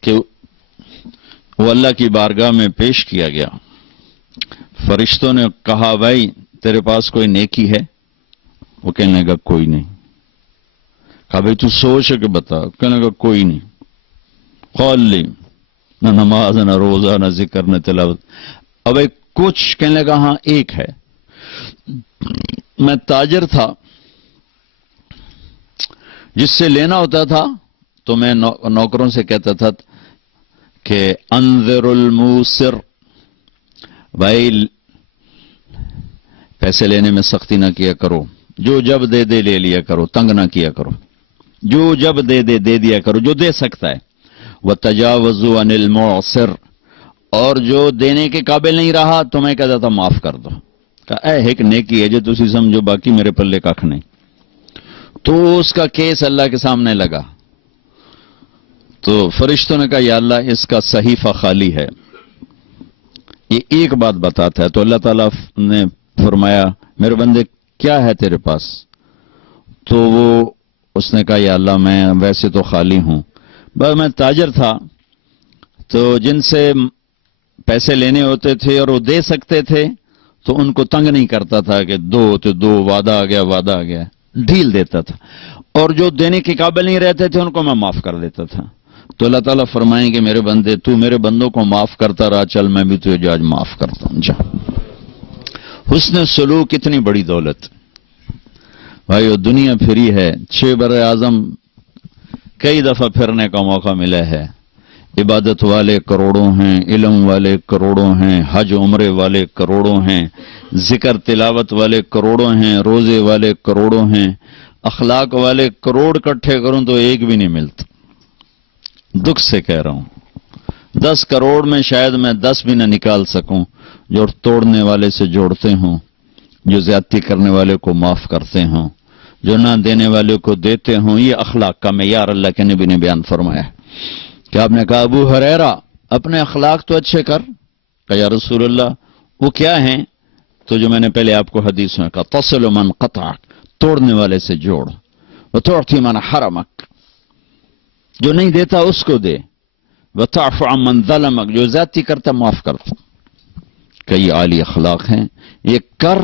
کہ وہ اللہ کی بارگاہ میں پیش کیا گیا، فرشتوں نے کہا بھائی تیرے پاس کوئی نیکی ہے؟ وہ کہنے لگا کوئی نہیں۔ کہا بھائی تو سوچ کے بتا، کہنے لگا کوئی نہیں۔ خالی نہ نماز نہ روزہ نہ ذکر نہ تلاوت۔ اب ایک کچھ، کہنے لگا ہاں ایک ہے، میں تاجر تھا، جس سے لینا ہوتا تھا تو میں نوکروں سے کہتا تھا کہ انذر الموسر، بھائی پیسے لینے میں سختی نہ کیا کرو، جو جب دے دے لے لیا کرو، تنگ نہ کیا کرو، جو جب دے دے دے دیا کرو، جو دے سکتا ہے۔ وَتَجَاوَزُوا عَنِ الْمُعْسِرِ، اور جو دینے کے قابل نہیں رہا تو میں کہتا تھا معاف کر دو۔ کہا اے ایک نیکی ہے جو تسی سمجھو، باقی میرے پلے کھ نہیں۔ تو اس کا کیس اللہ کے سامنے لگا، تو فرشتوں نے کہا یا اللہ اس کا صحیفہ خالی ہے، یہ ایک بات بتاتا ہے۔ تو اللہ تعالیٰ نے فرمایا میرے بندے کیا ہے تیرے پاس؟ تو وہ اس نے کہا یا اللہ میں ویسے تو خالی ہوں، بس میں تاجر تھا، تو جن سے پیسے لینے ہوتے تھے اور وہ دے سکتے تھے تو ان کو تنگ نہیں کرتا تھا کہ دو تو دو، وعدہ آ گیا وعدہ آ گیا، ڈھیل دیتا تھا، اور جو دینے کے قابل نہیں رہتے تھے ان کو میں معاف کر دیتا تھا۔ تو اللہ تعالیٰ فرمائیں کہ میرے بندے تو میرے بندوں کو معاف کرتا رہا، چل میں بھی تجھے آج معاف کرتا ہوں، جا۔ حسن سلوک اتنی بڑی دولت بھائیو، دنیا پھری ہے، 6 بر-اعظم کئی دفعہ پھرنے کا موقع ملا ہے، عبادت والے کروڑوں ہیں، علم والے کروڑوں ہیں، حج عمرے والے کروڑوں ہیں، ذکر تلاوت والے کروڑوں ہیں، روزے والے کروڑوں ہیں، اخلاق والے کروڑ اکٹھے کروں تو ایک بھی نہیں ملتا۔ دکھ سے کہہ رہا ہوں، 10 کروڑ میں شاید میں 10 بھی نہ نکال سکوں جو توڑنے والے سے جوڑتے ہوں، جو زیادتی کرنے والے کو معاف کرتے ہوں، جو نہ دینے والے کو دیتے ہوں۔ یہ اخلاق کا معیار اللہ کے نبی نے بیان فرمایا ہے کہ آپ نے کہا ابو ہریرہ اپنے اخلاق تو اچھے کر، کہا یا رسول اللہ وہ کیا ہیں؟ تو جو میں نے پہلے آپ کو حدیث میں کہا تصل من قطعک، توڑنے والے سے جوڑ، وتعطی من حرمک، جو نہیں دیتا اس کو دے، وتعفو عن من ظلمک، جو زیادتی کرتا معاف کرتا۔ کئی عالی اخلاق ہیں، یہ کر،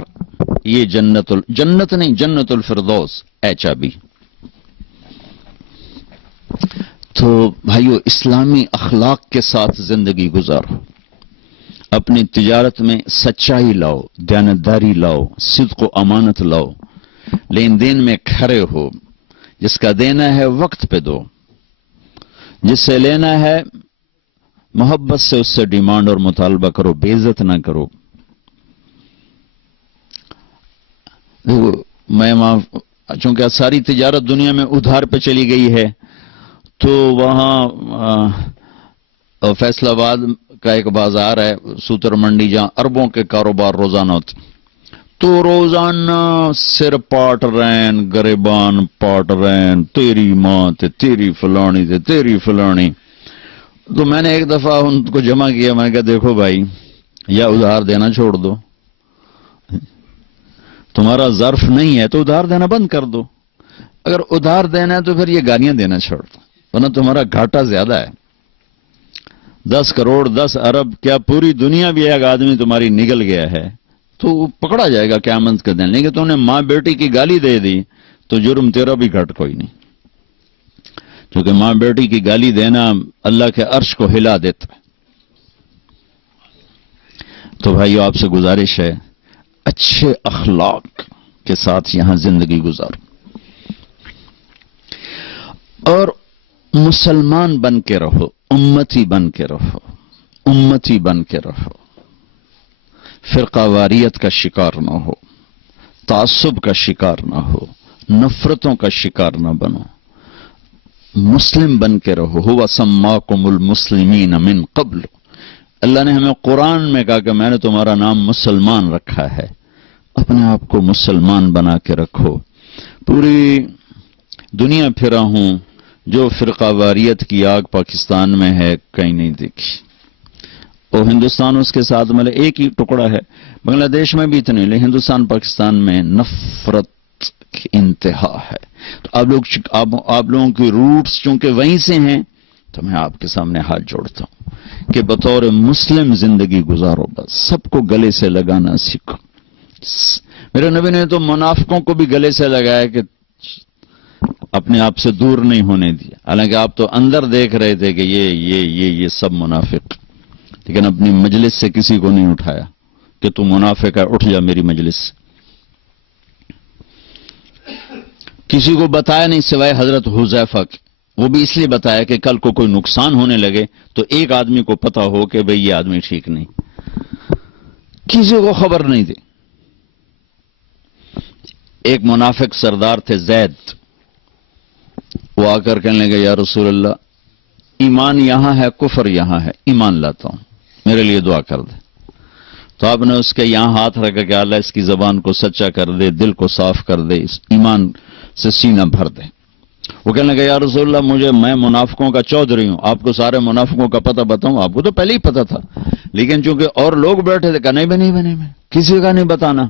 یہ جنت نہیں، جنت الفردوس اے چابی۔ تو بھائیو اسلامی اخلاق کے ساتھ زندگی گزارو، اپنی تجارت میں سچائی لاؤ، دیانتداری لاؤ، صدق و امانت لاؤ، لین دین میں کھڑے ہو، جس کا دینا ہے وقت پہ دو، جس سے لینا ہے محبت سے اس سے ڈیمانڈ اور مطالبہ کرو، بے عزت نہ کرو۔ میں چونکہ ساری تجارت دنیا میں ادھار پہ چلی گئی ہے، تو وہاں فیصل آباد کا ایک بازار ہے سوتر منڈی جہاں اربوں کے کاروبار روزانہ ہوتے، تو روزانہ سر پاٹ رین گریبان پاٹ رین، تیری ماں تے تیری فلانی تے تیری فلانی. تو میں نے ایک دفعہ ان کو جمع کیا، میں نے کہا دیکھو بھائی، یا ادھار دینا چھوڑ دو، تمہارا ظرف نہیں ہے تو ادھار دینا بند کر دو، اگر ادھار دینا ہے تو پھر یہ گالیاں دینا چھوڑ دو، ورنہ تمہارا گھاٹا زیادہ ہے. 10 کروڑ 10 ارب کیا پوری دنیا بھی ایک آدمی تمہاری نگل گیا ہے تو وہ پکڑا جائے گا قیامت کے دن. لیکن تم نے ماں بیٹی کی گالی دے دی تو جرم تیرا بھی گھٹ کوئی نہیں، کیونکہ ماں بیٹی کی گالی دینا اللہ کے عرش کو ہلا دیتا ہے. تو بھائیو آپ سے گزارش ہے اچھے اخلاق کے ساتھ یہاں زندگی گزارو، اور مسلمان بن کے رہو، امتی بن کے رہو، امتی بن کے رہو، فرقہ واریت کا شکار نہ ہو، تعصب کا شکار نہ ہو، نفرتوں کا شکار نہ بنو، مسلم بن کے رہو. ہوا سماکم المسلمین من قبل، اللہ نے ہمیں قرآن میں کہا کہ میں نے تمہارا نام مسلمان رکھا ہے. اپنے آپ کو مسلمان بنا کے رکھو. پوری دنیا پھرا ہوں، جو فرقہ واریت کی آگ پاکستان میں ہے کہیں نہیں دیکھی، اور ہندوستان اس کے ساتھ مطلب ایک ہی ٹکڑا ہے، بنگلہ دیش میں بھی اتنے، لیکن ہندوستان پاکستان میں نفرت کی انتہا ہے. تو آپ لوگوں کی روٹس چونکہ وہیں سے ہیں، تو میں آپ کے سامنے ہاتھ جوڑتا ہوں کہ بطور مسلم زندگی گزارو، بس سب کو گلے سے لگانا سیکھو. میرے نبی نے تو منافقوں کو بھی گلے سے لگایا کہ اپنے آپ سے دور نہیں ہونے دیا، حالانکہ آپ تو اندر دیکھ رہے تھے کہ یہ سب منافق، لیکن اپنی مجلس سے کسی کو نہیں اٹھایا کہ تو منافق ہے، اٹھ جا میری مجلس سے. کسی کو بتایا نہیں سوائے حضرت حذیفہ کے، وہ بھی اس لیے بتایا کہ کل کو کوئی نقصان ہونے لگے تو ایک آدمی کو پتا ہو کہ بھئی یہ آدمی ٹھیک نہیں، کسی کو خبر نہیں دی. ایک منافق سردار تھے زید، وہ آ کر کہنے لگے یا رسول اللہ، ایمان یہاں ہے کفر یہاں ہے، ایمان لاتا ہوں، میرے لیے دعا کر دے. تو آپ نے اس کے یہاں ہاتھ رکھا کہ اللہ اس کی زبان کو سچا کر دے، دل کو صاف کر دے، اس ایمان سے سینہ بھر دے. وہ کہنے لگے یا رسول اللہ، میں منافقوں کا چودھری ہوں، آپ کو سارے منافقوں کا پتہ بتاؤں؟ آپ کو تو پہلے ہی پتہ تھا، لیکن چونکہ اور لوگ بیٹھے تھے، کہا نہیں بنے کسی کا نہیں بتانا،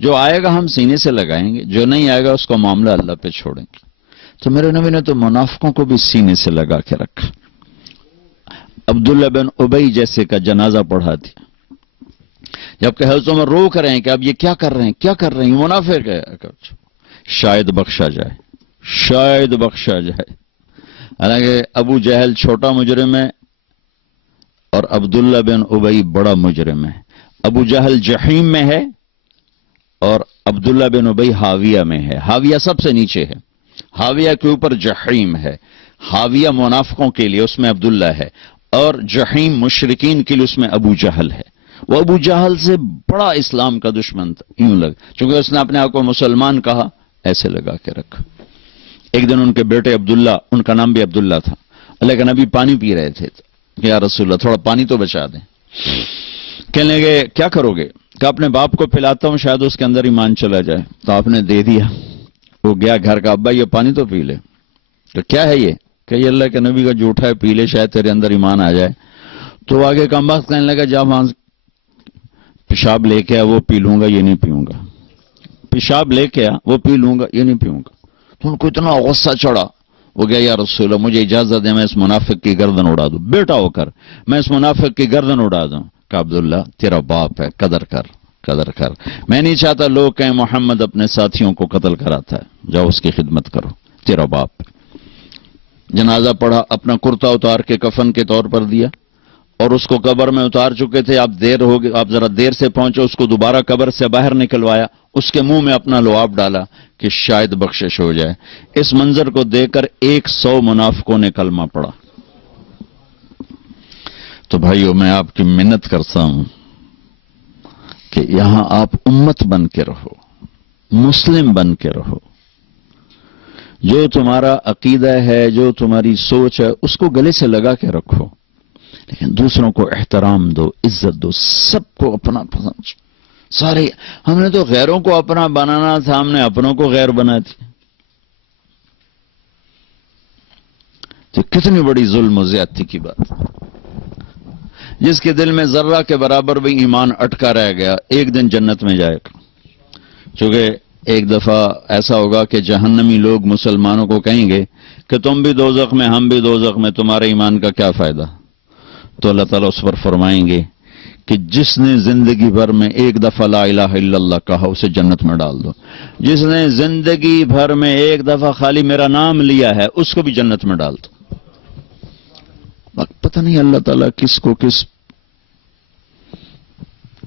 جو آئے گا ہم سینے سے لگائیں گے، جو نہیں آئے گا اس کا معاملہ اللہ پہ چھوڑیں گے. تو میرے نبی نے تو منافقوں کو بھی سینے سے لگا کے رکھا. عبداللہ بن ابی جیسے کا جنازہ پڑھا دیا، جبکہ حضرت عمر روک رہے ہیں کہ اب یہ کیا کر رہے ہیں یہ منافق ہے، شاید بخشا جائے. حالانکہ ابو جہل چھوٹا مجرم ہے اور عبداللہ بن ابی بڑا مجرم ہے. ابو جہل جحیم میں ہے اور عبداللہ بن ابی حاویہ میں ہے. حاویہ سب سے نیچے ہے، حاویہ کے اوپر جحیم ہے. حاویہ منافقوں کے لیے، اس میں عبداللہ ہے، اور جحیم مشرکین کے لیے، اس میں ابو جہل ہے. وہ ابو جہل سے بڑا اسلام کا دشمن تھا، چونکہ اس نے اپنے آپ کو مسلمان کہا، ایسے لگا کے رکھا. ایک دن ان کے بیٹے عبداللہ، ان کا نام بھی عبداللہ تھا، اللہ کے نبی پانی پی رہے تھے کہ یا رسول اللہ تھوڑا پانی تو بچا دیں. کہنے لگے کیا کرو گے؟ کہ اپنے باپ کو پلاتا ہوں، شاید اس کے اندر ایمان چلا جائے. تو آپ نے دے دیا. وہ گیا گھر کا، ابا یہ پانی تو پی لے. تو کیا ہے یہ؟ کہ یہ اللہ کے نبی کا جھوٹا ہے، پی لے شاید تیرے اندر ایمان آ جائے. تو آگے کم وقت کہنے لگا جا وہاں پیشاب لے کے آ، وہ پی لوں گا، یہ نہیں پیوں گا. پیشاب لے کے آ، وہ پی لوں گا، یہ نہیں پیوں گا. تو ان کو اتنا غصہ چڑھا، وہ گیا یا رسول اللہ مجھے اجازت دے میں اس منافق کی گردن اڑا دوں، بیٹا ہو کر میں اس منافق کی گردن اڑا دوں. کہ عبداللہ تیرا باپ ہے، قدر کر. میں نہیں چاہتا لوگ کہیں محمد اپنے ساتھیوں کو قتل کراتا ہے، جاؤ اس کی خدمت کرو، تیرا باپ ہے. جنازہ پڑھا، اپنا کرتا اتار کے کفن کے طور پر دیا، اور اس کو قبر میں اتار چکے تھے. آپ ذرا دیر سے پہنچے، اس کو دوبارہ قبر سے باہر نکلوایا، اس کے منہ میں اپنا لعاب ڈالا کہ شاید بخشش ہو جائے. اس منظر کو دیکھ کر 100 منافقوں نے کلمہ پڑھا. تو بھائیو میں آپ کی منت کرتا ہوں کہ یہاں آپ امت بن کے رہو، مسلم بن کے رہو. جو تمہارا عقیدہ ہے، جو تمہاری سوچ ہے، اس کو گلے سے لگا کے رکھو. لیکن دوسروں کو احترام دو، عزت دو، سب کو اپنا پسند. سارے ہم نے تو غیروں کو اپنا بنانا تھا، ہم نے اپنوں کو غیر بنا دیا. تو کتنی بڑی ظلم و زیادتی کی بات. جس کے دل میں ذرہ کے برابر بھی ایمان اٹکا رہ گیا ایک دن جنت میں جائے گا. چونکہ ایک دفعہ ایسا ہوگا کہ جہنمی لوگ مسلمانوں کو کہیں گے کہ تم بھی دوزخ میں، ہم بھی دوزخ میں، تمہارے ایمان کا کیا فائدہ؟ تو اللہ تعالیٰ اس پر فرمائیں گے کہ جس نے زندگی بھر میں ایک دفعہ لا الہ الا اللہ کہا اسے جنت میں ڈال دو. جس نے زندگی بھر میں ایک دفعہ خالی میرا نام لیا ہے اس کو بھی جنت میں ڈال دو. پتہ نہیں اللہ تعالیٰ کس کو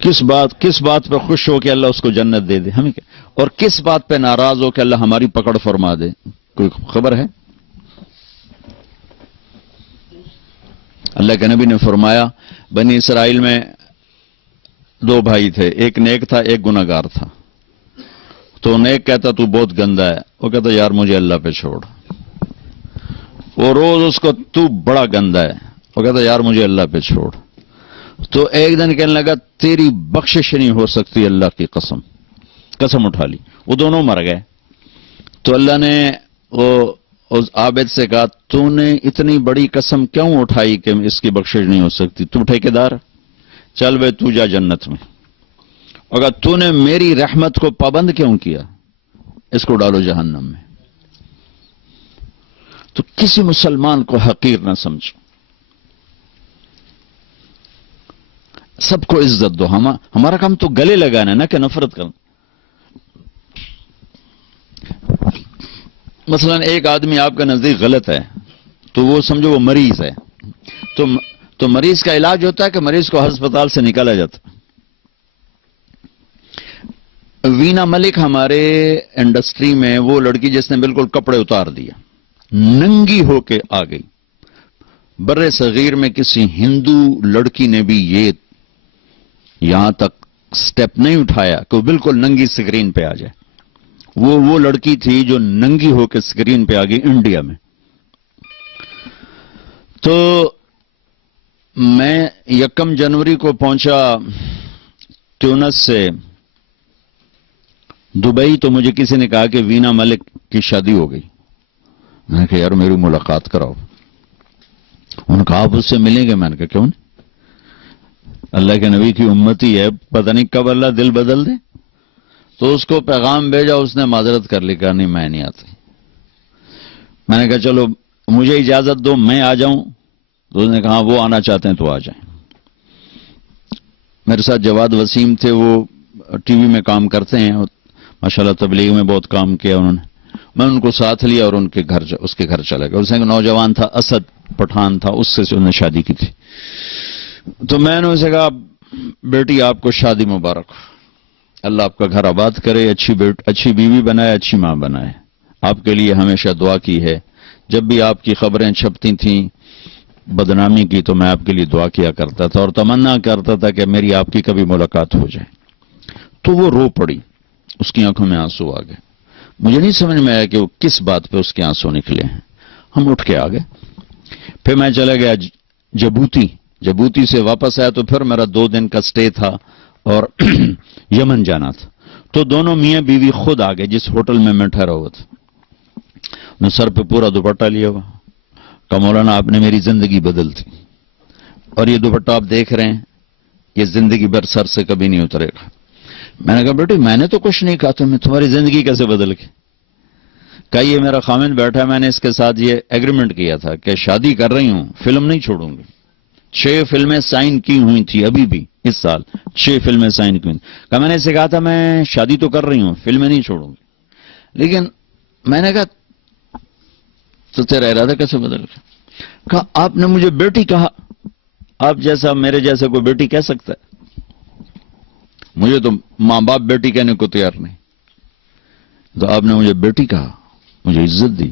کس بات پہ خوش ہو کہ اللہ اس کو جنت دے دے ہمیں، اور کس بات پہ ناراض ہو کہ اللہ ہماری پکڑ فرما دے. کوئی خبر ہے؟ اللہ کے نبی نے فرمایا بنی اسرائیل میں 2 بھائی تھے، ایک نیک تھا ایک گناہگار تھا. تو نیک کہتا تو بہت گندا ہے، وہ کہتا یار مجھے اللہ پہ چھوڑ. وہ روز اس کو تو بڑا گندا ہے، وہ کہتا یار مجھے اللہ پہ چھوڑ. تو ایک دن کہنے لگا تیری بخشش نہیں ہو سکتی، اللہ کی قسم اٹھا لی. وہ دونوں مر گئے. تو اللہ نے وہ اس عابد سے کہا تو نے اتنی بڑی قسم کیوں اٹھائی کہ اس کی بخشش نہیں ہو سکتی؟ تو ٹھیکیدار چل بے تو جا جنت میں. اگر تو نے میری رحمت کو پابند کیوں کیا؟ اس کو ڈالو جہنم میں. تو کسی مسلمان کو حقیر نہ سمجھو، سب کو عزت دو. ہمارا کام تو گلے لگانا ہے نہ کہ نفرت کرنا. مثلا ایک آدمی آپ کا نزدیک غلط ہے تو وہ سمجھو وہ مریض ہے، تو مریض کا علاج ہوتا ہے کہ مریض کو ہسپتال سے نکالا جاتا. وینا ملک ہمارے انڈسٹری میں وہ لڑکی جس نے بالکل کپڑے اتار دیا، ننگی ہو کے آ گئی. بر صغیر میں کسی ہندو لڑکی نے بھی یہ یہاں تک سٹیپ نہیں اٹھایا کہ وہ بالکل ننگی سکرین پہ آ جائے. وہ لڑکی تھی جو ننگی ہو کے سکرین پہ آ گئی انڈیا میں. تو میں 1 جنوری کو پہنچا ٹیونس سے دبئی، تو مجھے کسی نے کہا کہ وینا ملک کی شادی ہو گئی. میں نے کہا یار میری ملاقات کراؤ. انہوں نے کہا آپ اس سے ملیں گے؟ میں نے کہا کیوں نہیں، اللہ کے نبی کی امتی ہے، پتہ نہیں کب اللہ دل بدل دے. تو اس کو پیغام بھیجا، اس نے معذرت کر لی، کہا نہیں میں نہیں آتی. میں نے کہا چلو مجھے اجازت دو میں آ جاؤں. تو اس نے کہا وہ آنا چاہتے ہیں تو آ جائیں. میرے ساتھ جواد وسیم تھے، وہ ٹی وی میں کام کرتے ہیں، ماشاءاللہ تبلیغ میں بہت کام کیا انہوں نے. میں ان کو ساتھ لیا اور اس کے گھر چلا گیا. اس نے نوجوان تھا، اسد پٹھان تھا، اس سے انہوں نے شادی کی تھی. تو میں نے اسے کہا بیٹی آپ کو شادی مبارک، اللہ آپ کا گھر آباد کرے، اچھی بیوی بنائے، اچھی ماں بنائے. آپ کے لیے ہمیشہ دعا کی ہے. جب بھی آپ کی خبریں چھپتی تھیں بدنامی کی تو میں آپ کے لیے دعا کیا کرتا تھا اور تمنا کرتا تھا کہ میری آپ کی کبھی ملاقات ہو جائے. تو وہ رو پڑی، اس کی آنکھوں میں آنسو آ گئے. مجھے نہیں سمجھ میں آیا کہ وہ کس بات پہ اس کے آنسو نکلے ہیں. ہم اٹھ کے آ گئے. پھر میں چلا گیا جبوتی سے واپس آیا تو پھر میرا 2 دن کا سٹے تھا اور یمن جانا تھا. تو دونوں میاں بیوی خود آ گئے جس ہوٹل میں ٹھہرا ہوا تھا. میں سر پہ پورا دوپٹہ لیا ہوا، کہ مولانا آپ نے میری زندگی بدل دی، اور یہ دوپٹہ آپ دیکھ رہے ہیں یہ زندگی بھر سر سے کبھی نہیں اترے گا. میں نے کہا بیٹی میں نے تو کچھ نہیں کہا، تمہاری زندگی کیسے بدل گئی؟ کہ یہ میرا خامند بیٹھا، میں نے اس کے ساتھ یہ ایگریمنٹ کیا تھا کہ شادی کر رہی ہوں فلم نہیں چھوڑوں گی. 6 فلمیں سائن کی ہوئی تھی ابھی بھی اس سال، 6 فلمیں سائن کی ہوئی. کہ میں نے اسے کہا تھا میں شادی تو کر رہی ہوں فلمیں نہیں چھوڑوں گی. لیکن میں نے کہا تو تیرا ارادہ کیسے بدل گیا؟ کہا آپ نے مجھے بیٹی کہا، آپ جیسا میرے جیسا کوئی بیٹی کہہ سکتا ہے؟ مجھے تو ماں باپ بیٹی کہنے کو تیار نہیں. تو آپ نے مجھے بیٹی کہا، مجھے عزت دی،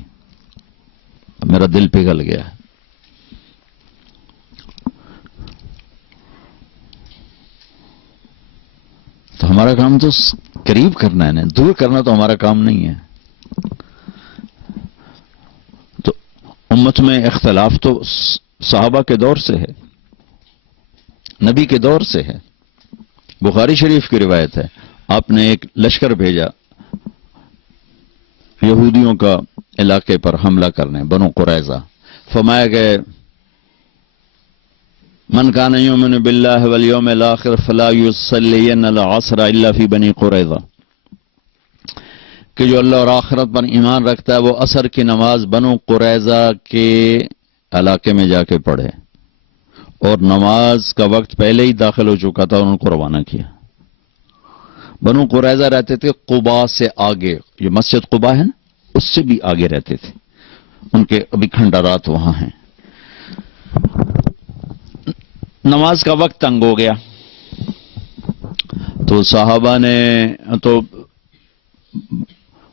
میرا دل پگھل گیا. تو ہمارا کام تو قریب کرنا ہے نا، دور کرنا تو ہمارا کام نہیں ہے. تو امت میں اختلاف تو صحابہ کے دور سے ہے. نبی کے دور سے ہے، بخاری شریف کی روایت ہے. آپ نے ایک لشکر بھیجا یہودیوں کا علاقے پر حملہ کرنے، بنو قریظہ. فرمایا کہ من کان یؤمن باللہ والیوم الاخر فلا یصلین العصر الا فی بنی قریظہ، کہ جو اللہ اور آخرت پر ایمان رکھتا ہے وہ عصر کی نماز بنو قریظہ کے علاقے میں جا کے پڑھے. اور نماز کا وقت پہلے ہی داخل ہو چکا تھا اور ان کو روانہ کیا. بنو قریظہ رہتے تھے قباء سے آگے، جو مسجد قباء ہے نا اس سے بھی آگے رہتے تھے، ان کے ابھی کھنڈرات وہاں ہیں. نماز کا وقت تنگ ہو گیا تو صحابہ نے تو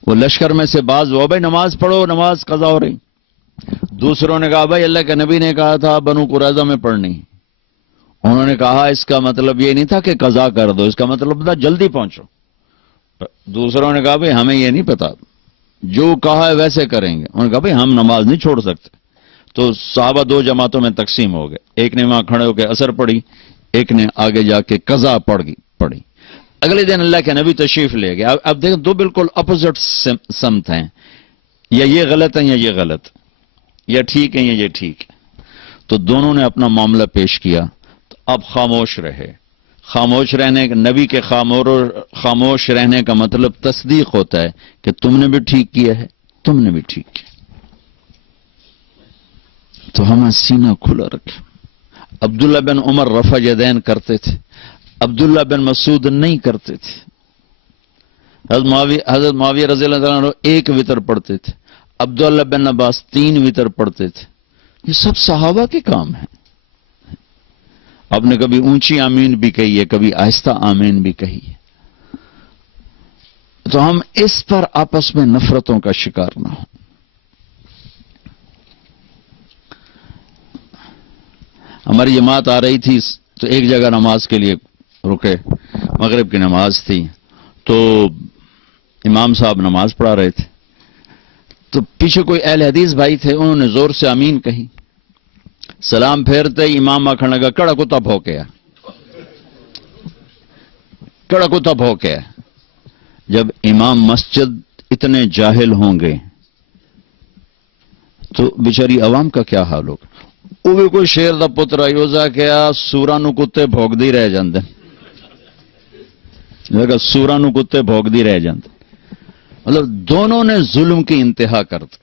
وہ لشکر میں سے بعض وہ بھائی نماز پڑھو، نماز قضا ہو رہی. دوسروں نے کہا بھائی اللہ کے نبی نے کہا تھا بنو قریظہ میں پڑھنی. انہوں نے کہا اس کا مطلب یہ نہیں تھا کہ قضا کر دو، اس کا مطلب تھا جلدی پہنچو. دوسروں نے کہا بھائی ہمیں یہ نہیں پتا، جو کہا ہے ویسے کریں گے. انہوں نے کہا بھائی ہم نماز نہیں چھوڑ سکتے. تو صحابہ دو جماعتوں میں تقسیم ہو گئے، ایک نے وہاں کھڑے ہو کے عصر پڑھی، ایک نے آگے جا کے قضا پڑھی. اگلے دن اللہ کے نبی تشریف لے گئے. اب دیکھیں دو بالکل اپوزٹ سمت ہیں، یا یہ غلط ہے یا یہ غلط، یا ٹھیک ہے یا یہ ٹھیک ہے. تو دونوں نے اپنا معاملہ پیش کیا. تو اب خاموش رہے. خاموش رہنے نبی کے خاموش رہنے کا مطلب تصدیق ہوتا ہے کہ تم نے بھی ٹھیک کیا ہے، تم نے بھی ٹھیک کیا. تو ہم سینہ کھلا رکھے. عبداللہ بن عمر رفع یدین کرتے تھے، عبداللہ بن مسعود نہیں کرتے تھے. حضرت معاویہ رضی اللہ عنہ ایک وتر پڑھتے تھے، عبداللہ بن عباس 3 وتر پڑھتے تھے. یہ سب صحابہ کے کام ہیں. آپ نے کبھی اونچی آمین بھی کہی ہے، کبھی آہستہ آمین بھی کہی ہے. تو ہم اس پر آپس میں نفرتوں کا شکار نہ ہوں. ہماری جماعت آ رہی تھی تو ایک جگہ نماز کے لیے رکے، مغرب کی نماز تھی. تو امام صاحب نماز پڑھا رہے تھے، تو پیچھے کوئی اہل حدیث بھائی تھے، انہوں نے زور سے آمین کہی. سلام پھیرتے امام آکھنے لگا کڑا کتا بھوکیا، کڑا کتا بھوکیا. جب امام مسجد اتنے جاہل ہوں گے تو بیچاری عوام کا کیا حال ہوگا. وہ بھی کوئی شیر دا پتر آئیوزا کیا سوراں نو کتے بھوکدی رہ جاندے، سوراں نو کتے بھوکدی رہ جاندے. مطلب دونوں نے ظلم کی انتہا کر دی.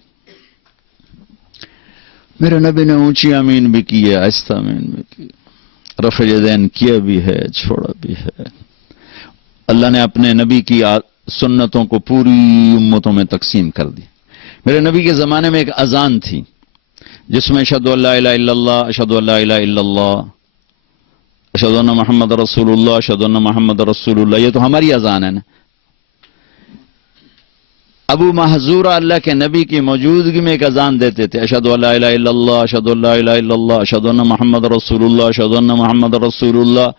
میرے نبی نے اونچی آمین بھی کی ہے، آہستہ آمین بھی کی، رفع یدین کیا بھی ہے، چھوڑا بھی ہے. اللہ نے اپنے نبی کی سنتوں کو پوری امتوں میں تقسیم کر دی. میرے نبی کے زمانے میں ایک اذان تھی جس میں اشہد ان لا الہ الا اللہ، اشہد ان لا الہ الا اللہ، اشہد ان محمد رسول اللہ، اشہد ان محمد رسول اللہ. یہ تو ہماری اذان ہے نا. ابو محذورہ اللہ کے نبی کی موجودگی میں ایک اذان دیتے تھے، اشہد ان لا الہ الا اللہ، اشہد ان لا الہ الا اللہ، اشہد ان محمد رسول اللہ، اشہد ان محمد رسول اللہ،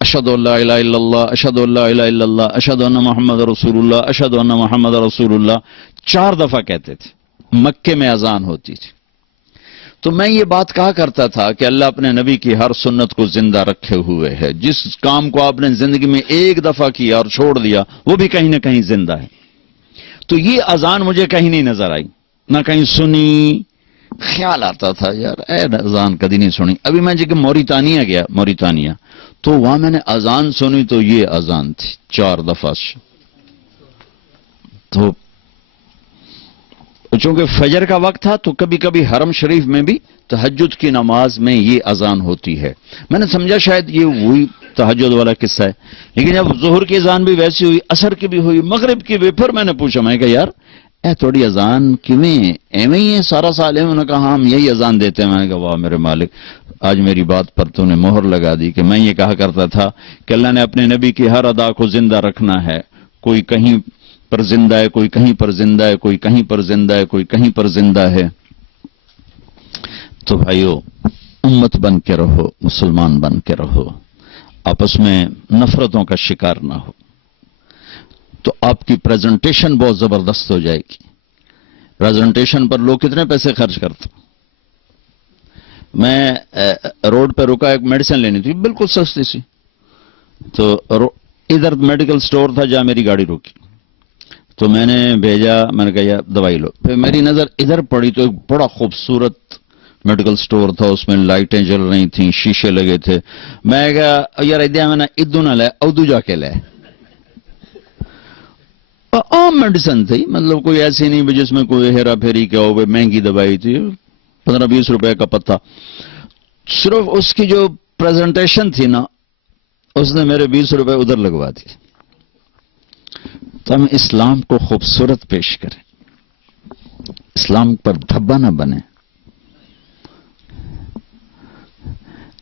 اشہد ان لا الہ الا اللہ، اشہد ان لا الہ الا اللہ، اشہد ان محمد رسول اللہ، اشہد ان محمد رسول اللہ. 4 دفعہ کہتے تھے. مکے میں اذان ہوتی تھی. تو میں یہ بات کہا کرتا تھا کہ اللہ اپنے نبی کی ہر سنت کو زندہ رکھے ہوئے ہے. جس کام کو آپ نے زندگی میں ایک دفعہ کیا اور چھوڑ دیا وہ بھی کہیں نہ کہیں زندہ ہے. تو یہ اذان مجھے کہیں نہیں نظر آئی، نہ کہیں سنی. خیال آتا تھا یار اے اذان کدی نہیں سنی. ابھی میں جب موریتانیہ گیا، موریتانیہ، تو وہاں میں نے اذان سنی تو یہ اذان تھی 4 دفعہ. تو چونکہ فجر کا وقت تھا تو کبھی کبھی حرم شریف میں بھی تہجد کی نماز میں یہ اذان ہوتی ہے. میں نے سمجھا شاید یہ وہی تہجد والا قصہ ہے، لیکن جب ظہر کی اذان بھی ویسی ہوئی، عصر کی بھی ہوئی، مغرب کی بھی، پھر میں نے پوچھا، میں کہا یار اے تھوڑی اذان کیویں ایویں ہی ہے سارا سال ہے؟ انہوں نے کہا ہم یہی اذان دیتے ہیں. میں نے کہا واہ میرے مالک، آج میری بات پر تو نے مہر لگا دی کہ میں یہ کہا کرتا تھا کہ اللہ نے اپنے نبی کی ہر ادا کو زندہ رکھنا ہے. کوئی کہیں پر زندہ ہے، کوئی کہیں پر زندہ ہے، کوئی کہیں پر زندہ ہے، کوئی کہیں پر زندہ ہے. تو بھائیو امت بن کے رہو، مسلمان بن کے رہو، آپس میں نفرتوں کا شکار نہ ہو. تو آپ کی پریزنٹیشن بہت زبردست ہو جائے گی. پریزنٹیشن پر لوگ کتنے پیسے خرچ کرتے؟ میں روڈ پہ رکا، ایک میڈیسن لینی تھی بالکل سستی سی، تو ادھر میڈیکل سٹور تھا جہاں میری گاڑی روکی، تو میں نے بھیجا، میں نے کہا یار دوائی لو. پھر میری نظر ادھر پڑی تو ایک بڑا خوبصورت میڈیکل سٹور تھا، اس میں لائٹیں جل رہی تھیں، شیشے لگے تھے. میں کہا یار ادھر میں نے ادو نہ لے ادو جا کے لے. عام میڈیسن تھی، مطلب کوئی ایسی نہیں بھی جس میں کوئی ہیرا پھیری کیا ہو، مہنگی دوائی تھی، 15-20 روپے کا پتہ. صرف اس کی جو پریزنٹیشن تھی نا، اس نے میرے 20 روپے ادھر لگوا دی. تو ہم اسلام کو خوبصورت پیش کریں، اسلام پر دھبا نہ بنے،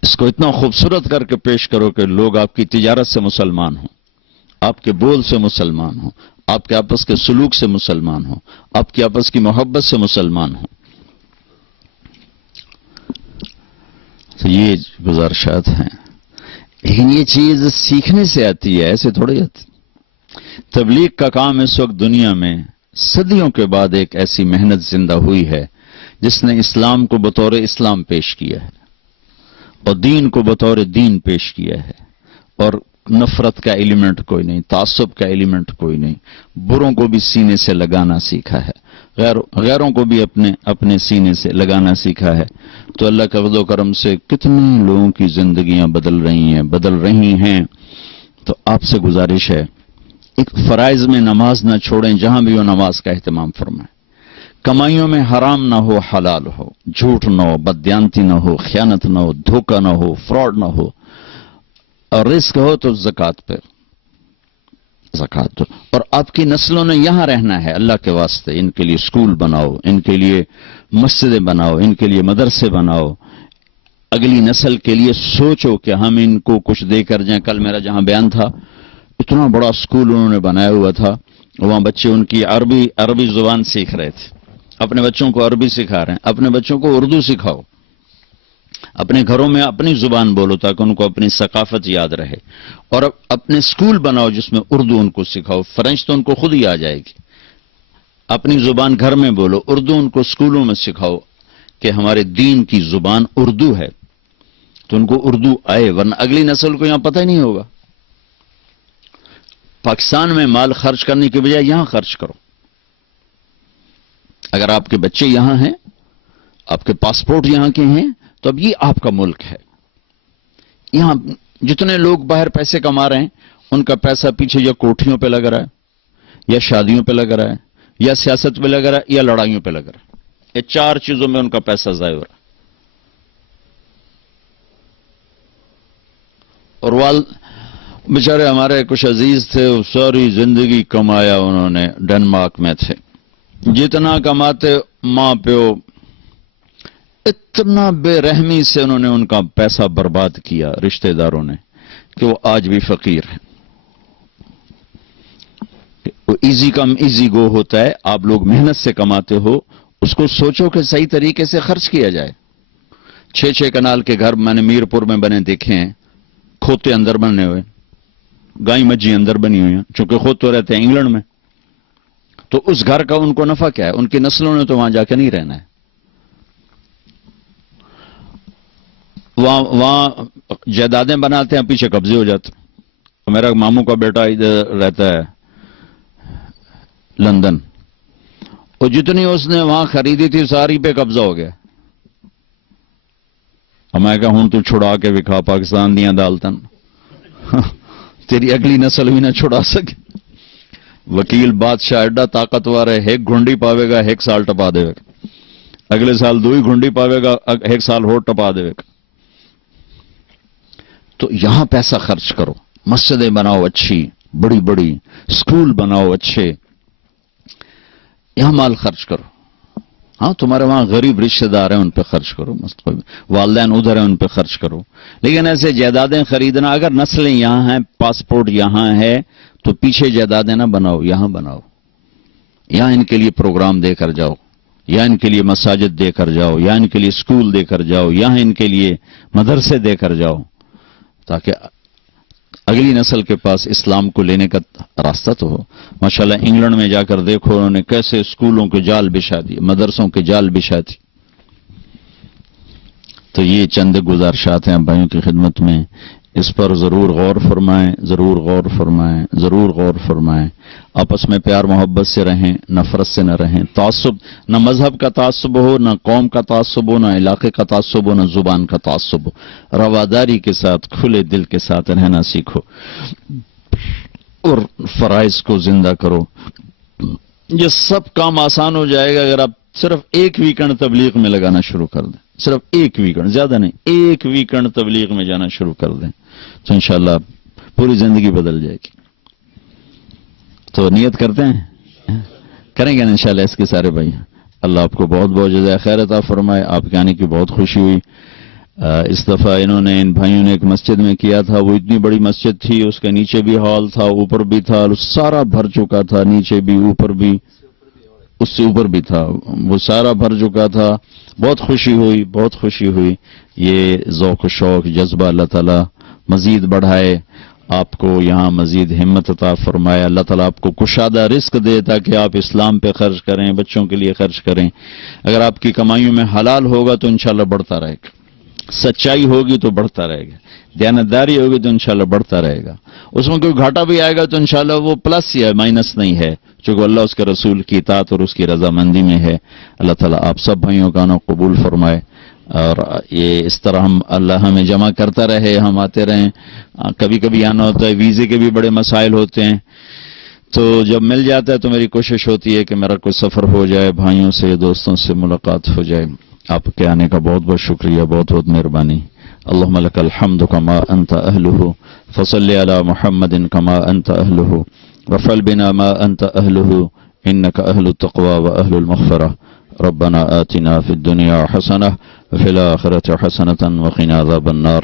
اس کو اتنا خوبصورت کر کے پیش کرو کہ لوگ آپ کی تجارت سے مسلمان ہوں، آپ کے بول سے مسلمان ہوں، آپ کے آپس کے سلوک سے مسلمان ہوں، آپ کی آپس کی محبت سے مسلمان ہوں. تو یہ گزارشات ہیں، لیکن یہ چیز سیکھنے سے آتی ہے، ایسے تھوڑی آتی. تبلیغ کا کام اس وقت دنیا میں صدیوں کے بعد ایک ایسی محنت زندہ ہوئی ہے جس نے اسلام کو بطور اسلام پیش کیا ہے اور دین کو بطور دین پیش کیا ہے، اور نفرت کا ایلیمنٹ کوئی نہیں، تعصب کا ایلیمنٹ کوئی نہیں. بروں کو بھی سینے سے لگانا سیکھا ہے، غیروں کو بھی اپنے سینے سے لگانا سیکھا ہے. تو اللہ کا فضل و کرم سے کتنے لوگوں کی زندگیاں بدل رہی ہیں. تو آپ سے گزارش ہے، ایک فرائض میں نماز نہ چھوڑیں، جہاں بھی ہو نماز کا اہتمام فرمائیں. کمائیوں میں حرام نہ ہو، حلال ہو، جھوٹ نہ ہو، بددیانتی نہ ہو، خیانت نہ ہو، دھوکہ نہ ہو، فراڈ نہ ہو، اور رزق ہو تو زکوٰۃ پہ زکوٰۃ دو. اور آپ کی نسلوں نے یہاں رہنا ہے، اللہ کے واسطے ان کے لیے اسکول بناؤ، ان کے لیے مسجدیں بناؤ، ان کے لیے مدرسے بناؤ. اگلی نسل کے لیے سوچو کہ ہم ان کو کچھ دے کر جائیں. کل میرا جہاں بیان تھا، اتنا بڑا اسکول انہوں نے بنایا ہوا تھا، وہاں بچے ان کی عربی زبان سیکھ رہے تھے. اپنے بچوں کو عربی سکھا رہے ہیں، اپنے بچوں کو اردو سکھاؤ، اپنے گھروں میں اپنی زبان بولو تاکہ ان کو اپنی ثقافت یاد رہے. اور اپنے اسکول بناؤ جس میں اردو ان کو سکھاؤ. فرینچ تو ان کو خود ہی آ جائے گی. اپنی زبان گھر میں بولو، اردو ان کو اسکولوں میں سکھاؤ کہ ہمارے دین کی زبان اردو ہے، تو ان کو اردو آئے، ورنہ اگلی نسل کو یہاں پتہ ہی نہیں ہوگا. پاکستان میں مال خرچ کرنے کے بجائے یہاں خرچ کرو. اگر آپ کے بچے یہاں ہیں، آپ کے پاسپورٹ یہاں کے ہیں، تو اب یہ آپ کا ملک ہے. یہاں جتنے لوگ باہر پیسے کما رہے ہیں، ان کا پیسہ پیچھے یا کوٹھیوں پہ لگ رہا ہے، یا شادیوں پہ لگ رہا ہے، یا سیاست پہ لگ رہا ہے، یا لڑائیوں پہ لگ رہا ہے. یہ 4 چیزوں میں ان کا پیسہ ضائع ہو رہا ہے. اور بیچارے ہمارے کچھ عزیز تھے، وہ ساری زندگی کمایا انہوں نے، ڈنمارک میں تھے. جتنا کماتے ماں پیو، اتنا بے رحمی سے انہوں نے ان کا پیسہ برباد کیا رشتہ داروں نے، کہ وہ آج بھی فقیر ہیں. وہ ایزی کم ایزی گو ہوتا ہے. آپ لوگ محنت سے کماتے ہو، اس کو سوچو کہ صحیح طریقے سے خرچ کیا جائے. 6 کنال کے گھر میں نے میرپور میں بنے دیکھے ہیں، کھوتے اندر بنے ہوئے، گائیں مجھی اندر بنی ہوئی ہیں، چونکہ خود تو رہتے ہیں انگلینڈ میں. تو اس گھر کا ان کو نفع کیا ہے؟ ان کی نسلوں نے تو وہاں جا کے نہیں رہنا ہے. وہاں جائیدادیں بناتے ہیں، پیچھے قبضے ہو جاتے. میرا ماموں کا بیٹا ادھر رہتا ہے لندن، اور جتنی اس نے وہاں خریدی تھی ساری پہ قبضہ ہو گیا. میں کہا ہوں تو چھڑا کے وکھا پاکستان دیا عدالتاں، تیری اگلی نسل بھی نہ چھڑا سکے. وکیل بادشاہ ایڈا طاقتور ہے، ایک گھنڈی پاوے گا 1 سال ٹپا دے گا، اگلے سال 2 گھنڈی پاوے گا 1 سال ہو ٹپا دے گا. تو یہاں پیسہ خرچ کرو، مسجدیں بناؤ اچھی بڑی بڑی، اسکول بناؤ اچھے، یہاں مال خرچ کرو. ہاں تمہارے وہاں غریب رشتہ دار ہیں، ان پہ خرچ کرو، والدین ادھر ہیں ان پہ خرچ کرو. لیکن ایسے جائیدادیں خریدنا، اگر نسلیں یہاں ہیں، پاسپورٹ یہاں ہے، تو پیچھے جائیدادیں نہ بناؤ، یہاں بناؤ. یہاں ان کے لیے پروگرام دے کر جاؤ، یا ان کے لیے مساجد دے کر جاؤ، یا ان کے لیے اسکول دے کر جاؤ، یہاں ان کے لیے مدرسے دے کر جاؤ، تاکہ اگلی نسل کے پاس اسلام کو لینے کا راستہ تو ہو. ماشاءاللہ انگلینڈ میں جا کر دیکھو انہوں نے کیسے اسکولوں کے جال بچھا دیے، مدرسوں کے جال بچھا دی. تو یہ چند گزارشات ہیں بھائیوں کی خدمت میں، اس پر ضرور غور فرمائیں، ضرور غور فرمائیں، ضرور غور فرمائیں. آپس میں پیار محبت سے رہیں، نفرت سے نہ رہیں. تعصب، نہ مذہب کا تعصب ہو، نہ قوم کا تعصب ہو، نہ علاقے کا تعصب ہو، نہ زبان کا تعصب ہو. رواداری کے ساتھ، کھلے دل کے ساتھ رہنا سیکھو اور فرائض کو زندہ کرو. یہ سب کام آسان ہو جائے گا اگر آپ صرف ایک ویکنڈ تبلیغ میں لگانا شروع کر دیں. صرف ایک ویکنڈ، زیادہ نہیں، ایک ویکنڈ تبلیغ میں جانا شروع کر دیں تو انشاءاللہ پوری زندگی بدل جائے گی. تو نیت کرتے ہیں، کریں گے انشاءاللہ اس کے سارے بھائی. اللہ آپ کو بہت بہت جزائے خیر عطا فرمائے. آپ کے آنے کی بہت خوشی ہوئی. اس دفعہ ان بھائیوں نے ایک مسجد میں کیا تھا، وہ اتنی بڑی مسجد تھی، اس کے نیچے بھی ہال تھا، اوپر بھی تھا، سارا بھر چکا تھا، نیچے بھی اوپر بھی، اس سے اوپر بھی تھا، وہ سارا بھر چکا تھا. بہت خوشی ہوئی، بہت خوشی ہوئی. یہ ذوق و شوق جذبہ اللہ تعالیٰ مزید بڑھائے، آپ کو یہاں مزید ہمت عطا فرمائے. اللہ تعالیٰ آپ کو کشادہ رزق دے تاکہ آپ اسلام پہ خرچ کریں، بچوں کے لیے خرچ کریں. اگر آپ کی کمائیوں میں حلال ہوگا تو انشاءاللہ بڑھتا رہے گا، سچائی ہوگی تو بڑھتا رہے گا، دیانتداری ہوگی تو انشاءاللہ بڑھتا رہے گا. اس میں کوئی گھاٹا بھی آئے گا تو انشاءاللہ وہ پلس یا مائنس نہیں ہے، چونکہ اللہ اس کے رسول کی اطاعت اور اس کی رضامندی میں ہے. اللہ تعالیٰ آپ سب بھائیوں کا نام قبول فرمائے اور یہ اس طرح اللہ ہمیں جمع کرتا رہے، ہم آتے رہیں. کبھی کبھی آنا ہوتا ہے، ویزے کے بھی بڑے مسائل ہوتے ہیں، تو جب مل جاتا ہے تو میری کوشش ہوتی ہے کہ میرا کوئی سفر ہو جائے، بھائیوں سے دوستوں سے ملاقات ہو جائے. آپ کے آنے کا بہت بہت شکریہ، بہت بہت مہربانی. اللہم لک الحمد کما انت اہلہ فصلی علی محمد کما انت اہلہ وفعل بنا ما انت اہلہ انک اہل التقوی و اہل المغفرہ. ربنا آتنا فی الدنیا حسنہ وفی الآخرۃ حسنۃ وقنا عذاب النار.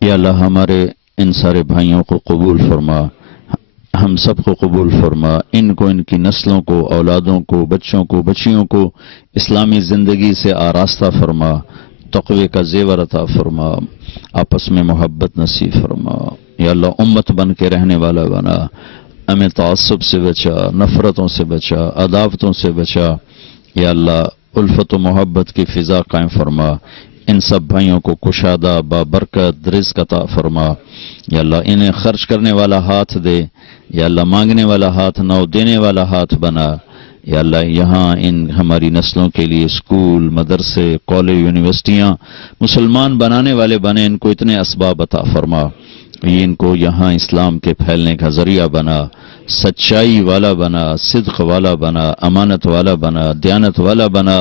یا اللہ ہمارے ان سارے بھائیوں کو قبول فرما، ہم سب کو قبول فرما. ان کو، ان کی نسلوں کو، اولادوں کو، بچوں کو، بچیوں کو اسلامی زندگی سے آراستہ فرما، تقوی کا زیور عطا فرما، آپس میں محبت نصیب فرما. یا اللہ امت بن کے رہنے والا بنا، ہمیں تعصب سے بچا، نفرتوں سے بچا، عداوتوں سے بچا. یا اللہ الفت و محبت کی فضا قائم فرما. ان سب بھائیوں کو کشادہ بابرکت رزق عطا فرما. یا اللہ انہیں خرچ کرنے والا ہاتھ دے، یا اللہ مانگنے والا ہاتھ نہ، دینے والا ہاتھ بنا. یا اللہ یہاں ان ہماری نسلوں کے لیے اسکول، مدرسے، کالج، یونیورسٹیاں مسلمان بنانے والے بنے. ان کو اتنے اسباب عطا فرما، ان کو یہاں اسلام کے پھیلنے کا ذریعہ بنا، سچائی والا بنا، صدق والا بنا، امانت والا بنا، دیانت والا بنا.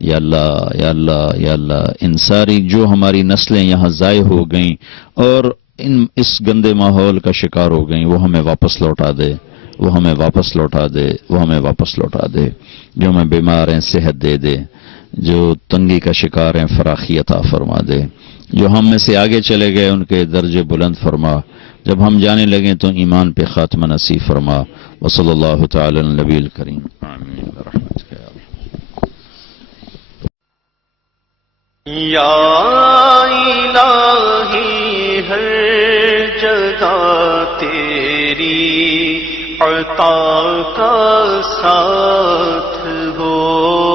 یا اللہ، یا اللہ، یا اللہ ان ساری جو ہماری نسلیں یہاں ضائع ہو گئیں اور اس گندے ماحول کا شکار ہو گئیں، وہ ہمیں واپس لوٹا دے، وہ ہمیں واپس لوٹا دے، وہ ہمیں واپس لوٹا دے. جو ہمیں بیمار ہیں صحت دے دے، جو تنگی کا شکار ہیں فراخی عطا فرما دے، جو ہم میں سے آگے چلے گئے ان کے درجے بلند فرما. جب ہم جانے لگیں تو ایمان پہ خاتمہ نصیب فرما. وصلی اللہ تعالی علی النبی الکریم. آمین برحمتک یا اللہ. یا الہی ہر جگہ تیری عطا کا ساتھ ہو.